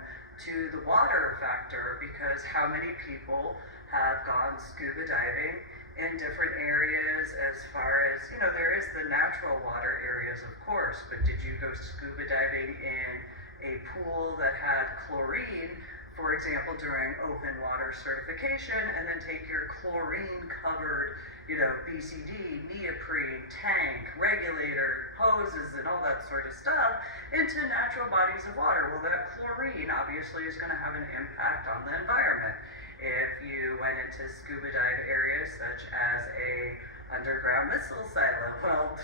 to the water factor, because how many people have gone scuba diving in different areas, as far as, there is the natural water areas, of course, but did you go scuba diving in a pool that had chlorine, for example, during open water certification, and then take your chlorine-covered, BCD, neoprene, tank, regulator, hoses, and all that sort of stuff into natural bodies of water? Well, that chlorine obviously is going to have an impact on the environment. If you went into scuba dive areas such as a underground missile silo, well,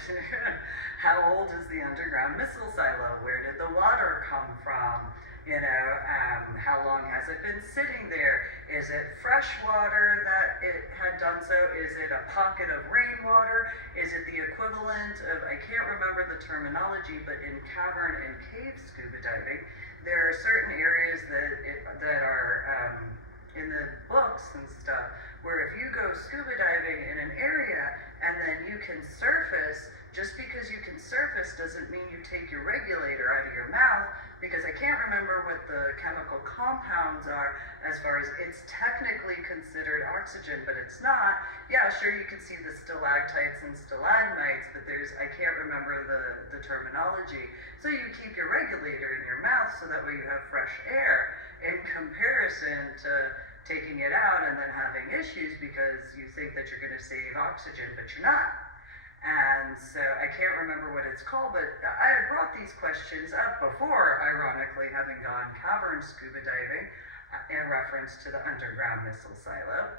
how old is the underground missile silo? Where did the water come from? How long has it been sitting there? Is it fresh water that it had done so? Is it a pocket of rainwater? Is it the equivalent of, I can't remember the terminology, but in cavern and cave scuba diving, there are certain areas that are in the books and stuff, where if you go scuba diving in an area and then you can surface, just because you can surface doesn't mean you take your regulator out of your mouth, because I can't remember what the chemical compounds are as far as it's technically considered oxygen, but it's not. Yeah, sure, you can see the stalactites and stalagmites, but I can't remember the terminology. So you keep your regulator in your mouth so that way you have fresh air, in comparison to taking it out and then having issues because you think that you're going to save oxygen, but you're not. And so I can't remember what it's called, but I had brought these questions up before, ironically, having gone cavern scuba diving in reference to the underground missile silo.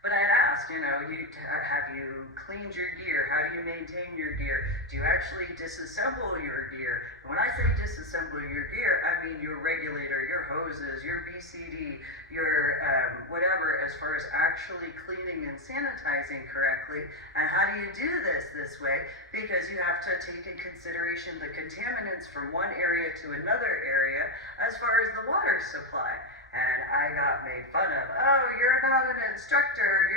But I had asked, have you cleaned your gear? How do you maintain your gear? Do you actually disassemble your gear? When I say disassemble your gear, I mean your regulator, your hoses, your BCD, your whatever, as far as actually cleaning and sanitizing correctly. And how do you do this way? Because you have to take in consideration the contaminants from one area to another area as far as the water supply. And I got made fun of. Oh, you're not an instructor.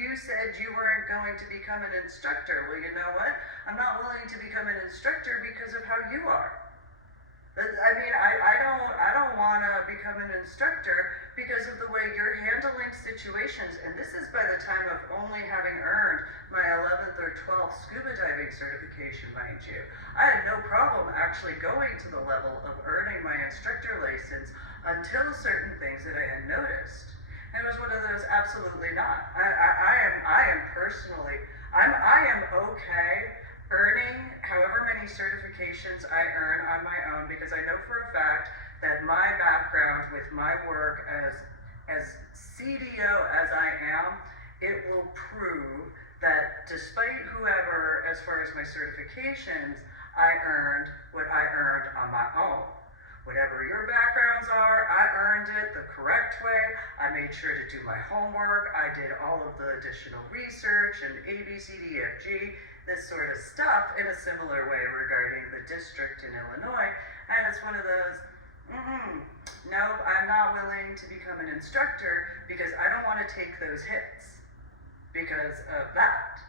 You said you weren't going to become an instructor. Well, you know what? I'm not willing to become an instructor because of how you are. I don't want to become an instructor because of the way you're handling situations. And this is by the time of only having earned my 11th or 12th scuba diving certification, mind you. I had no problem actually going to the level of earning my instructor license until certain things that I had noticed. And it was one of those, absolutely not. I am personally, I am okay earning however many certifications I earn on my own, because I know for a fact that my background with my work as CDO as I am, it will prove that despite whoever, as far as my certifications, I earned what I earned on my own. Whatever your backgrounds are, I earned it the correct way. I made sure to do my homework. I did all of the additional research and A, B, C, D, F, G, this sort of stuff in a similar way regarding the district in Illinois. And it's one of those, nope, I'm not willing to become an instructor because I don't want to take those hits because of that.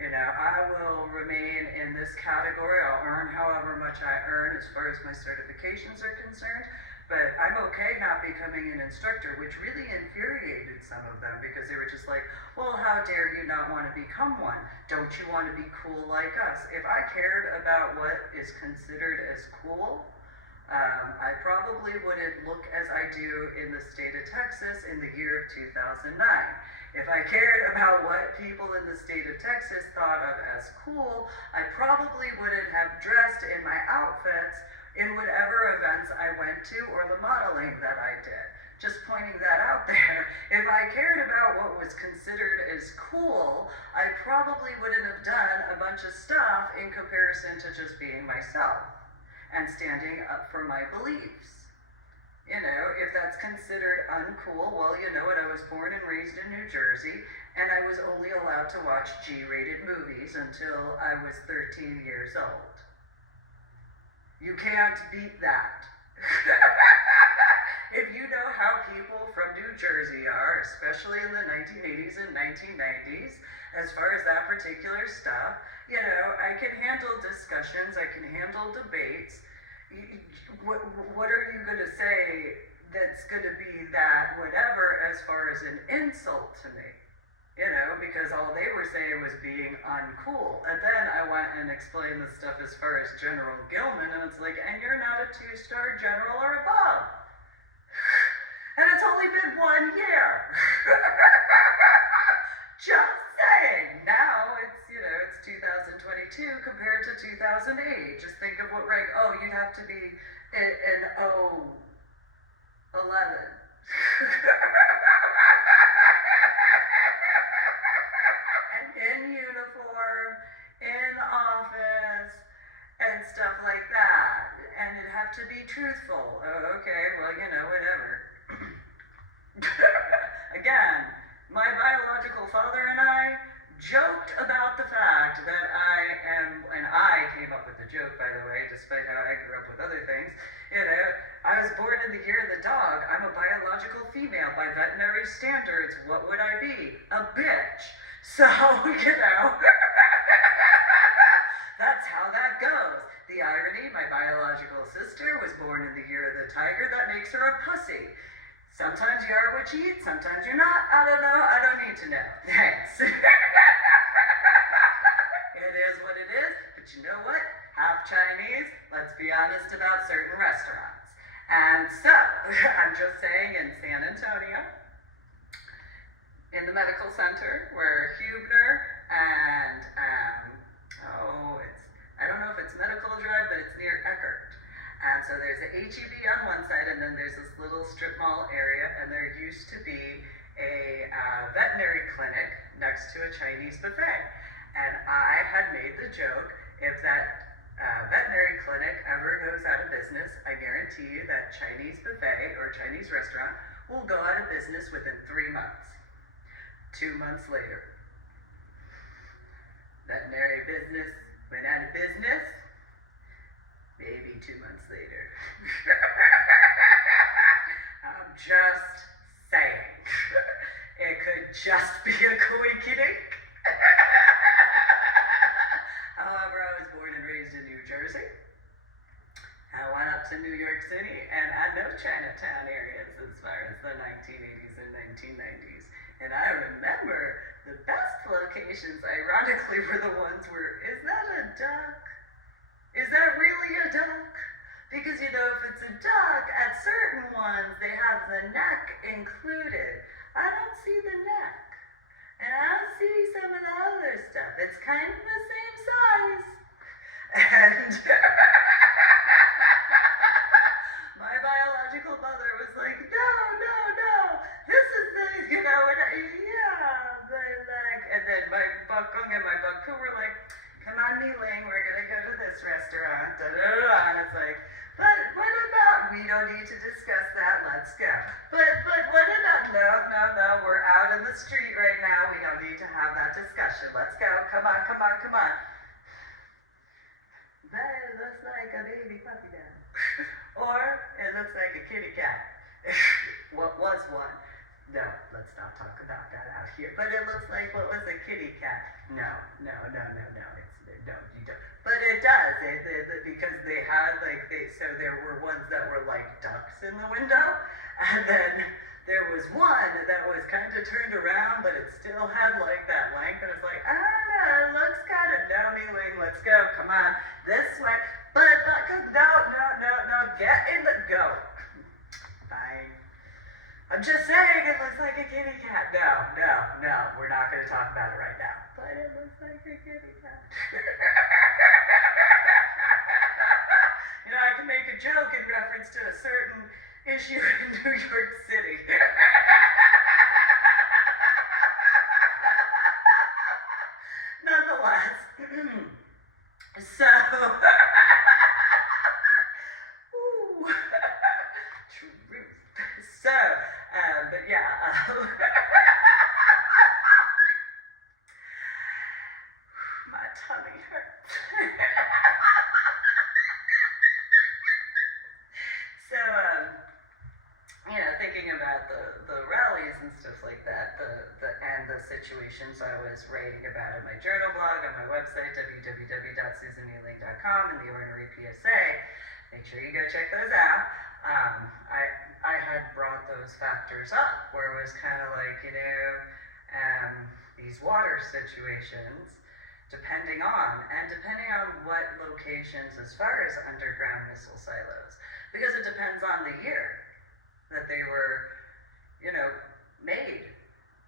You know, I will remain in this category. I'll earn however much I earn as far as my certifications are concerned. But I'm okay not becoming an instructor, which really infuriated some of them because they were just like, well, how dare you not want to become one? Don't you want to be cool like us? If I cared about what is considered as cool, I probably wouldn't look as I do in the state of Texas in the year of 2009. If I cared about what people in the state of Texas thought of as cool, I probably wouldn't have dressed in my outfits in whatever events I went to or the modeling that I did. Just pointing that out there. If I cared about what was considered as cool, I probably wouldn't have done a bunch of stuff in comparison to just being myself and standing up for my beliefs. You know, if that's considered uncool, well, you know what, I was born and raised in New Jersey, and I was only allowed to watch G-rated movies until I was 13 years old. You can't beat that. If you know how people from New Jersey are, especially in the 1980s and 1990s, as far as that particular stuff, you know, I can handle discussions, I can handle debates. What are you going to say that's going to be that whatever as far as an insult to me? You know, because all they were saying was being uncool. And then I went and explained the stuff as far as General Gilman, and it's like, and you're not a 2-star general or above. And it's only been 1 year. Just saying. Now it's, you know, it's 2022 compared to 2008. Just think of what rank, oh, you'd have to be an O11. And in uniform, in office, and stuff like that. And it'd have to be truthful. Oh, okay, well, you know, whatever. Again, my biological father and I joked about the fact that and I came up with the joke, by the way, despite how I grew up with other things. You know, I was born in the year of the dog. I'm a biological female by veterinary standards. What would I be? A bitch. So, you know, that's how that goes. The irony, my biological sister was born in the year of the tiger. That makes her a pussy. Sometimes you are what you eat, sometimes you're not. I don't know. I don't need to know. Thanks. It is what it is, but you know what? Half Chinese, let's be honest about certain restaurants. And so, I'm just saying in San Antonio, in the medical center, where Huebner and, I don't know if it's Medical Drive, but it's near Eckerd. And so there's a HEB on one side, and then there's this little strip mall area, and there used to be a veterinary clinic next to a Chinese buffet. And I had made the joke, if that veterinary clinic ever goes out of business, I guarantee you that Chinese buffet or Chinese restaurant will go out of business within 3 months. 2 months later, veterinary business went out of business. Maybe 2 months later. I'm just saying. It could just be a coinky-dink. However, I was born and raised in New Jersey. I went up to New York City, and I know Chinatown areas as far as the 1980s and 1990s. And I remember the best locations, ironically, were the ones where, is that a duck? Is that really a duck? Because, you know, if it's a duck, at certain ones, they have the neck included. I don't see the neck. And I don't see some of the other stuff. It's kind of the same size. And my biological mother was like, no. This is the, you know, the neck. And then my buckung and my buckoo were like, come on, Mei-Ling, we're going to go to this restaurant, and it's like, but what about, we don't need to discuss that, let's go. But what about, no, we're out in the street right now, we don't need to have that discussion, let's go, come on. But it looks like a baby puppy dog. Or it looks like a kitty cat. What was one? No, let's not talk about that out here. But it looks like what was a kitty cat. No. turned around, but it still had like that length, and it's like, I don't know, it looks kind of no-kneeling, let's go, come on, this way, but no, get in the goat. Fine. I'm just saying it looks like a kitty cat. No, we're not going to talk about it right now. But it looks like a kitty cat. You know, I can make a joke in reference to a certain issue in New York City. Nonetheless, so, ooh, truth. So, but yeah, my tummy hurts. So, you know, thinking about the rallies and stuff like that, and the situations I was writing about in my journal blog, on my website, www.susaneeling.com, and the Ordinary PSA, make sure you go check those out. I had brought those factors up, where it was kind of like, you know, these water situations, depending on what locations as far as underground missile silos, because it depends on the year that they were, you know, made.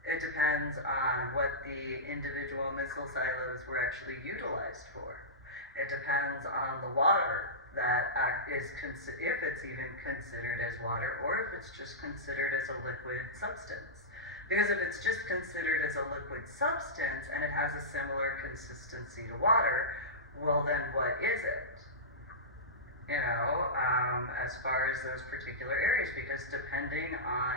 It depends on what the individual missile silos were actually utilized for. It depends on the water that is, if it's even considered as water, or if it's just considered as a liquid substance. Because if it's just considered as a liquid substance and it has a similar consistency to water, well then what is it? You know, as far as those particular areas, because depending on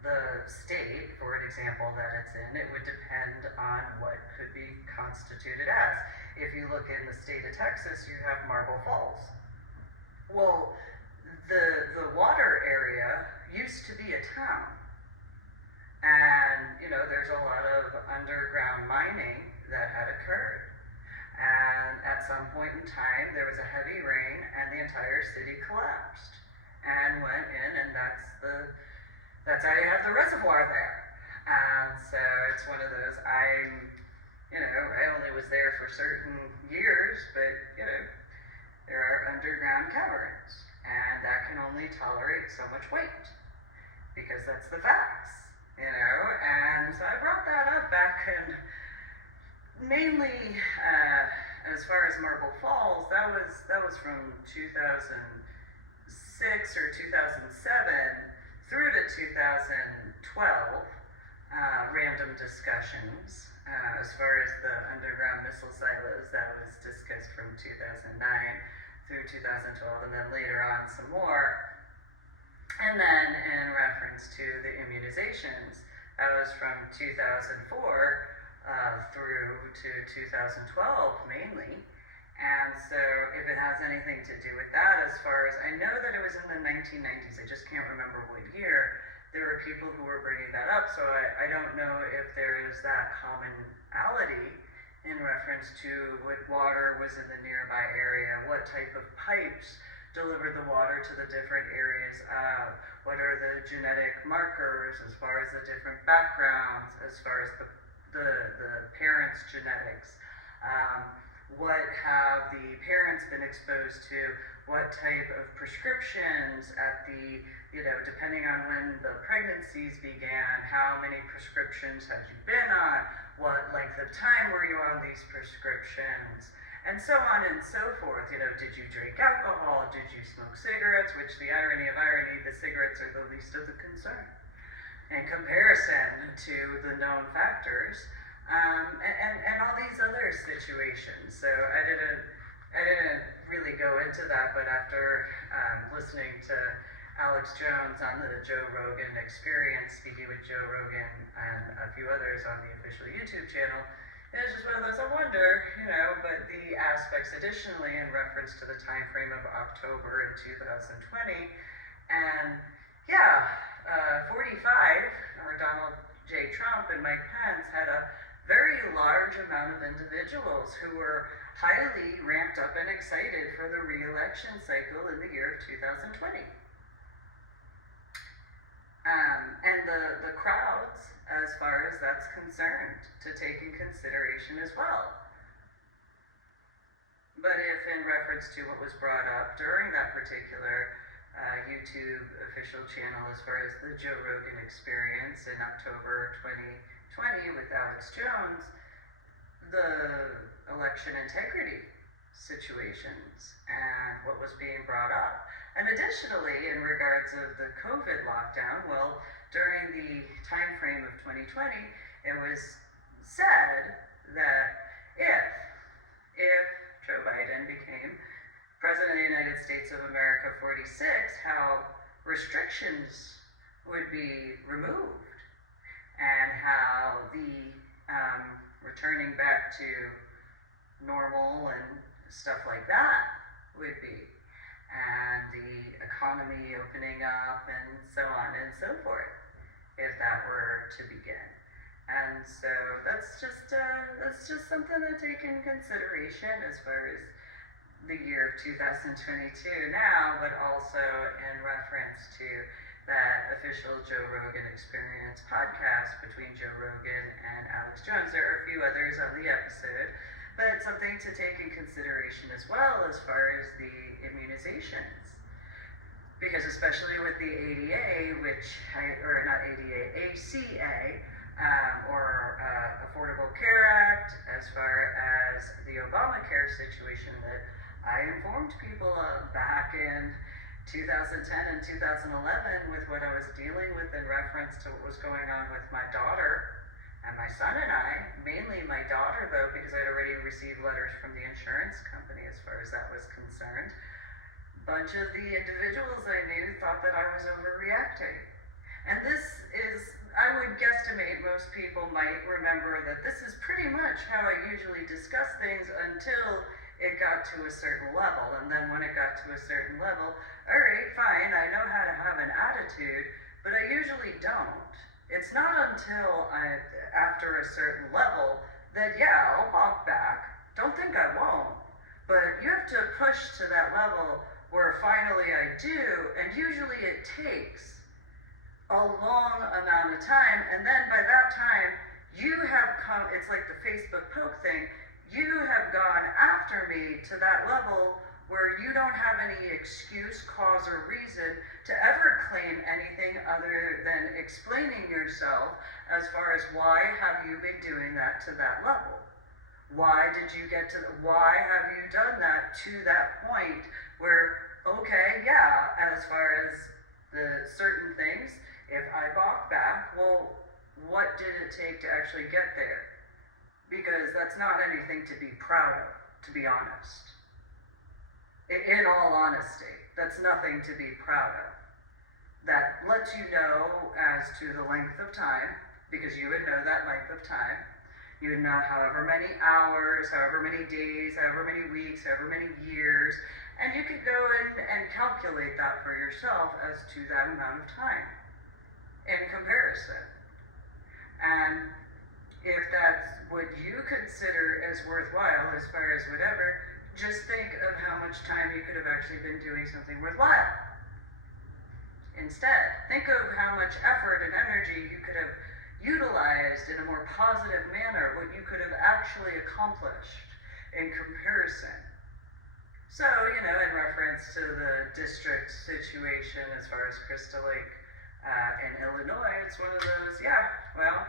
the state, for an example, that it's in, it would depend on what could be constituted as. If you look in the state of Texas, you have Marble Falls. Well, the water area used to be a town. And, you know, there's a lot of underground mining that had occurred. And at some point in time, there was a heavy rain and the entire city collapsed and went in, and that's how you have the reservoir there. And so it's one of those, I only was there for certain years, but, you know, there are underground caverns, and that can only tolerate so much weight, because that's the facts, you know. And so I brought that up back in, mainly, as far as Marble Falls, that was from 2006 or 2007 through to 2012, random discussions. As far as the underground missile silos, that was discussed from 2009 through 2012, and then later on some more. And then in reference to the immunizations, that was from 2004 through to 2012 mainly. And so if it has anything to do with that, as far as I know that it was in the 1990s, I just can't remember what year, there were people who were bringing that up, so I don't know if there is that commonality in reference to what water was in the nearby area, what type of pipes delivered the water to the different areas, what are the genetic markers as far as the different backgrounds, as far as the parents' genetics, what have the parents been exposed to, what type of prescriptions at the, you know, depending on when the pregnancies began, how many prescriptions had you been on, what length of time were you on these prescriptions, and so on and so forth. You know, did you drink alcohol, did you smoke cigarettes, which the irony of irony, the cigarettes are the least of the concern in comparison to the known factors, and all these other situations. So I didn't really go into that, but after listening to Alex Jones on the Joe Rogan Experience, speaking with Joe Rogan and a few others on the official YouTube channel, it's just one of those, I wonder, you know, but the aspects additionally in reference to the time frame of October in 2020, and yeah, 45, or Donald J. Trump and Mike Pence had a very large amount of individuals who were highly ramped up and excited for the re-election cycle in the year of 2020. And the crowds, as far as that's concerned, to take in consideration as well. But if in reference to what was brought up during that particular YouTube official channel as far as the Joe Rogan experience in October 2020 with Alex Jones, the election integrity situations and what was being brought up. And additionally, in regards of the COVID lockdown, well, during the time frame of 2020, it was said that if Joe Biden became President of the United States of America 46, how restrictions would be removed and how the returning back to normal and stuff like that would be, and the economy opening up and so on and so forth, if that were to begin. And so that's just something to take in consideration as far as the year of 2022 now, but also in reference to that official Joe Rogan Experience podcast between Joe Rogan and Alex Jones. There are a few others on the episode, but something to take in consideration as well as far as the immunizations. Because especially with the ADA, or not ADA, ACA, or Affordable Care Act, as far as the Obamacare situation that I informed people of back in 2010 and 2011 with what I was dealing with in reference to what was going on with my daughter and my son and I, mainly my daughter though, because I'd already received letters from the insurance company as far as that was concerned. A bunch of the individuals I knew thought that I was overreacting. And this is, I would guesstimate most people might remember that this is pretty much how I usually discuss things until it got to a certain level. And then when it got to a certain level, all right, fine, I know how to have an attitude, but I usually don't. It's not until after a certain level that, yeah, I'll walk back. Don't think I won't. But you have to push to that level where finally I do, and usually it takes a long amount of time, and then by that time, you have come, it's like the Facebook poke thing, you have gone after me to that level where you don't have any excuse, cause, or reason to ever claim anything other than explaining yourself as far as why have you been doing that to that level? Why did you get to, why have you done that to that point where, okay, yeah, as far as the certain things, if I balk back, well, what did it take to actually get there? Because that's not anything to be proud of, to be honest. In all honesty, that's nothing to be proud of. That lets you know as to the length of time, because you would know that length of time. You would know however many hours, however many days, however many weeks, however many years, and you could go in and calculate that for yourself as to that amount of time in comparison. And if that's what you consider as worthwhile as far as whatever, just think of how much time you could have actually been doing something worthwhile. Instead, think of how much effort and energy you could have utilized in a more positive manner, what you could have actually accomplished in comparison. So, in reference to the district situation as far as Crystal Lake in Illinois, it's one of those, yeah, well,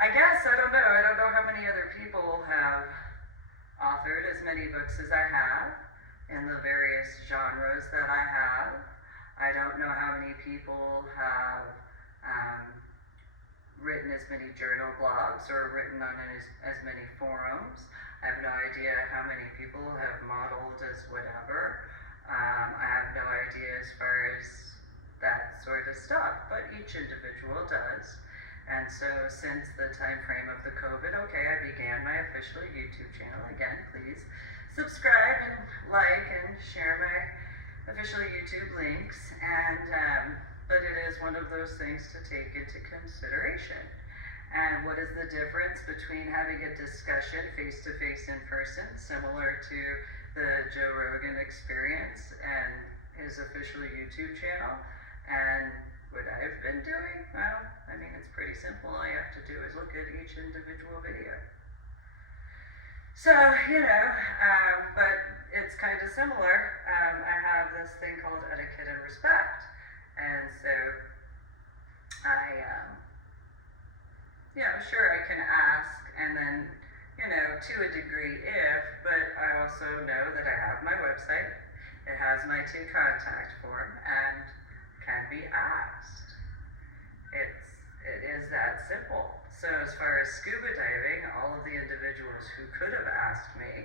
I guess, I don't know how many other people have authored as many books as I have in the various genres that I have. I don't know how many people have written as many journal blogs or written on as many forums. I have no idea how many people have modeled as whatever. I have no idea as far as that sort of stuff, but each individual does. And so since the time frame of the COVID, okay, I began my official YouTube channel. Again, please subscribe and like and share my official YouTube links. And but it is one of those things to take into consideration. And what is the difference between having a discussion face-to-face in person, similar to the Joe Rogan Experience and his official YouTube channel, and what I've been doing? Well, I mean, it's pretty simple. All you have to do is look at each individual video. So, but it's kind of similar. I have this thing called etiquette and respect. And so sure, I can ask, and then, to a degree but I also know that I have my website. It has my contact form and can be asked. It is that simple. So as far as scuba diving, all of the individuals who could have asked me,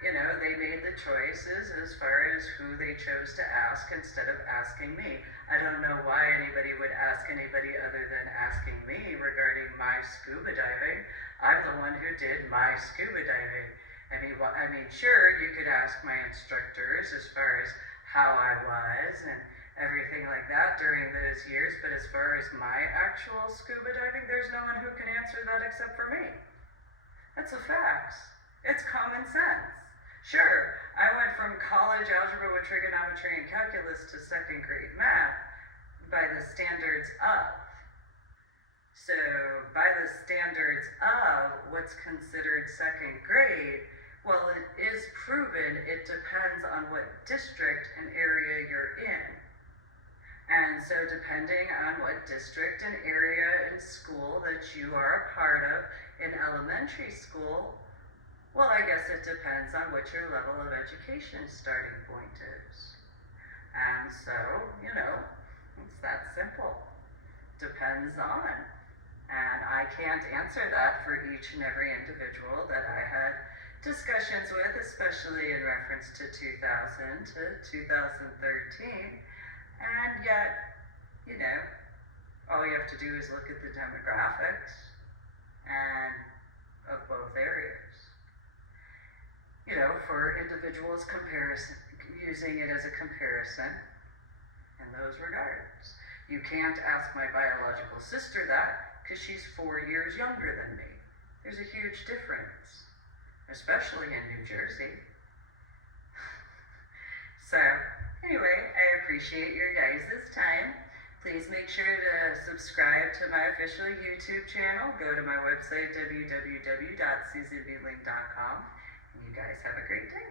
they made the choices as far as who they chose to ask instead of asking me. I don't know why anybody would ask anybody other than asking me regarding my scuba diving. I'm the one who did my scuba diving. I mean, sure, you could ask my instructors as far as how I was and everything like that during those years, but as far as my actual scuba diving, there's no one who can answer that except for me. That's a fact. It's common sense. Sure, I went from college algebra with trigonometry and calculus to second grade math by the standards of. So, by the standards of what's considered second grade, well, it is proven it depends on what district and area you're in. And so depending on what district and area in school that you are a part of in elementary school, well, I guess it depends on what your level of education starting point is. And so, it's that simple. Depends on. And I can't answer that for each and every individual that I had discussions with, especially in reference to 2000 to 2013. And yet, all you have to do is look at the demographics and of both areas. For individuals using it as a comparison in those regards. You can't ask my biological sister that because she's 4 years younger than me. There's a huge difference, especially in New Jersey. So, anyway, I appreciate your guys' time. Please make sure to subscribe to my official YouTube channel. Go to my website, www.susanbeeling.com. And you guys have a great day.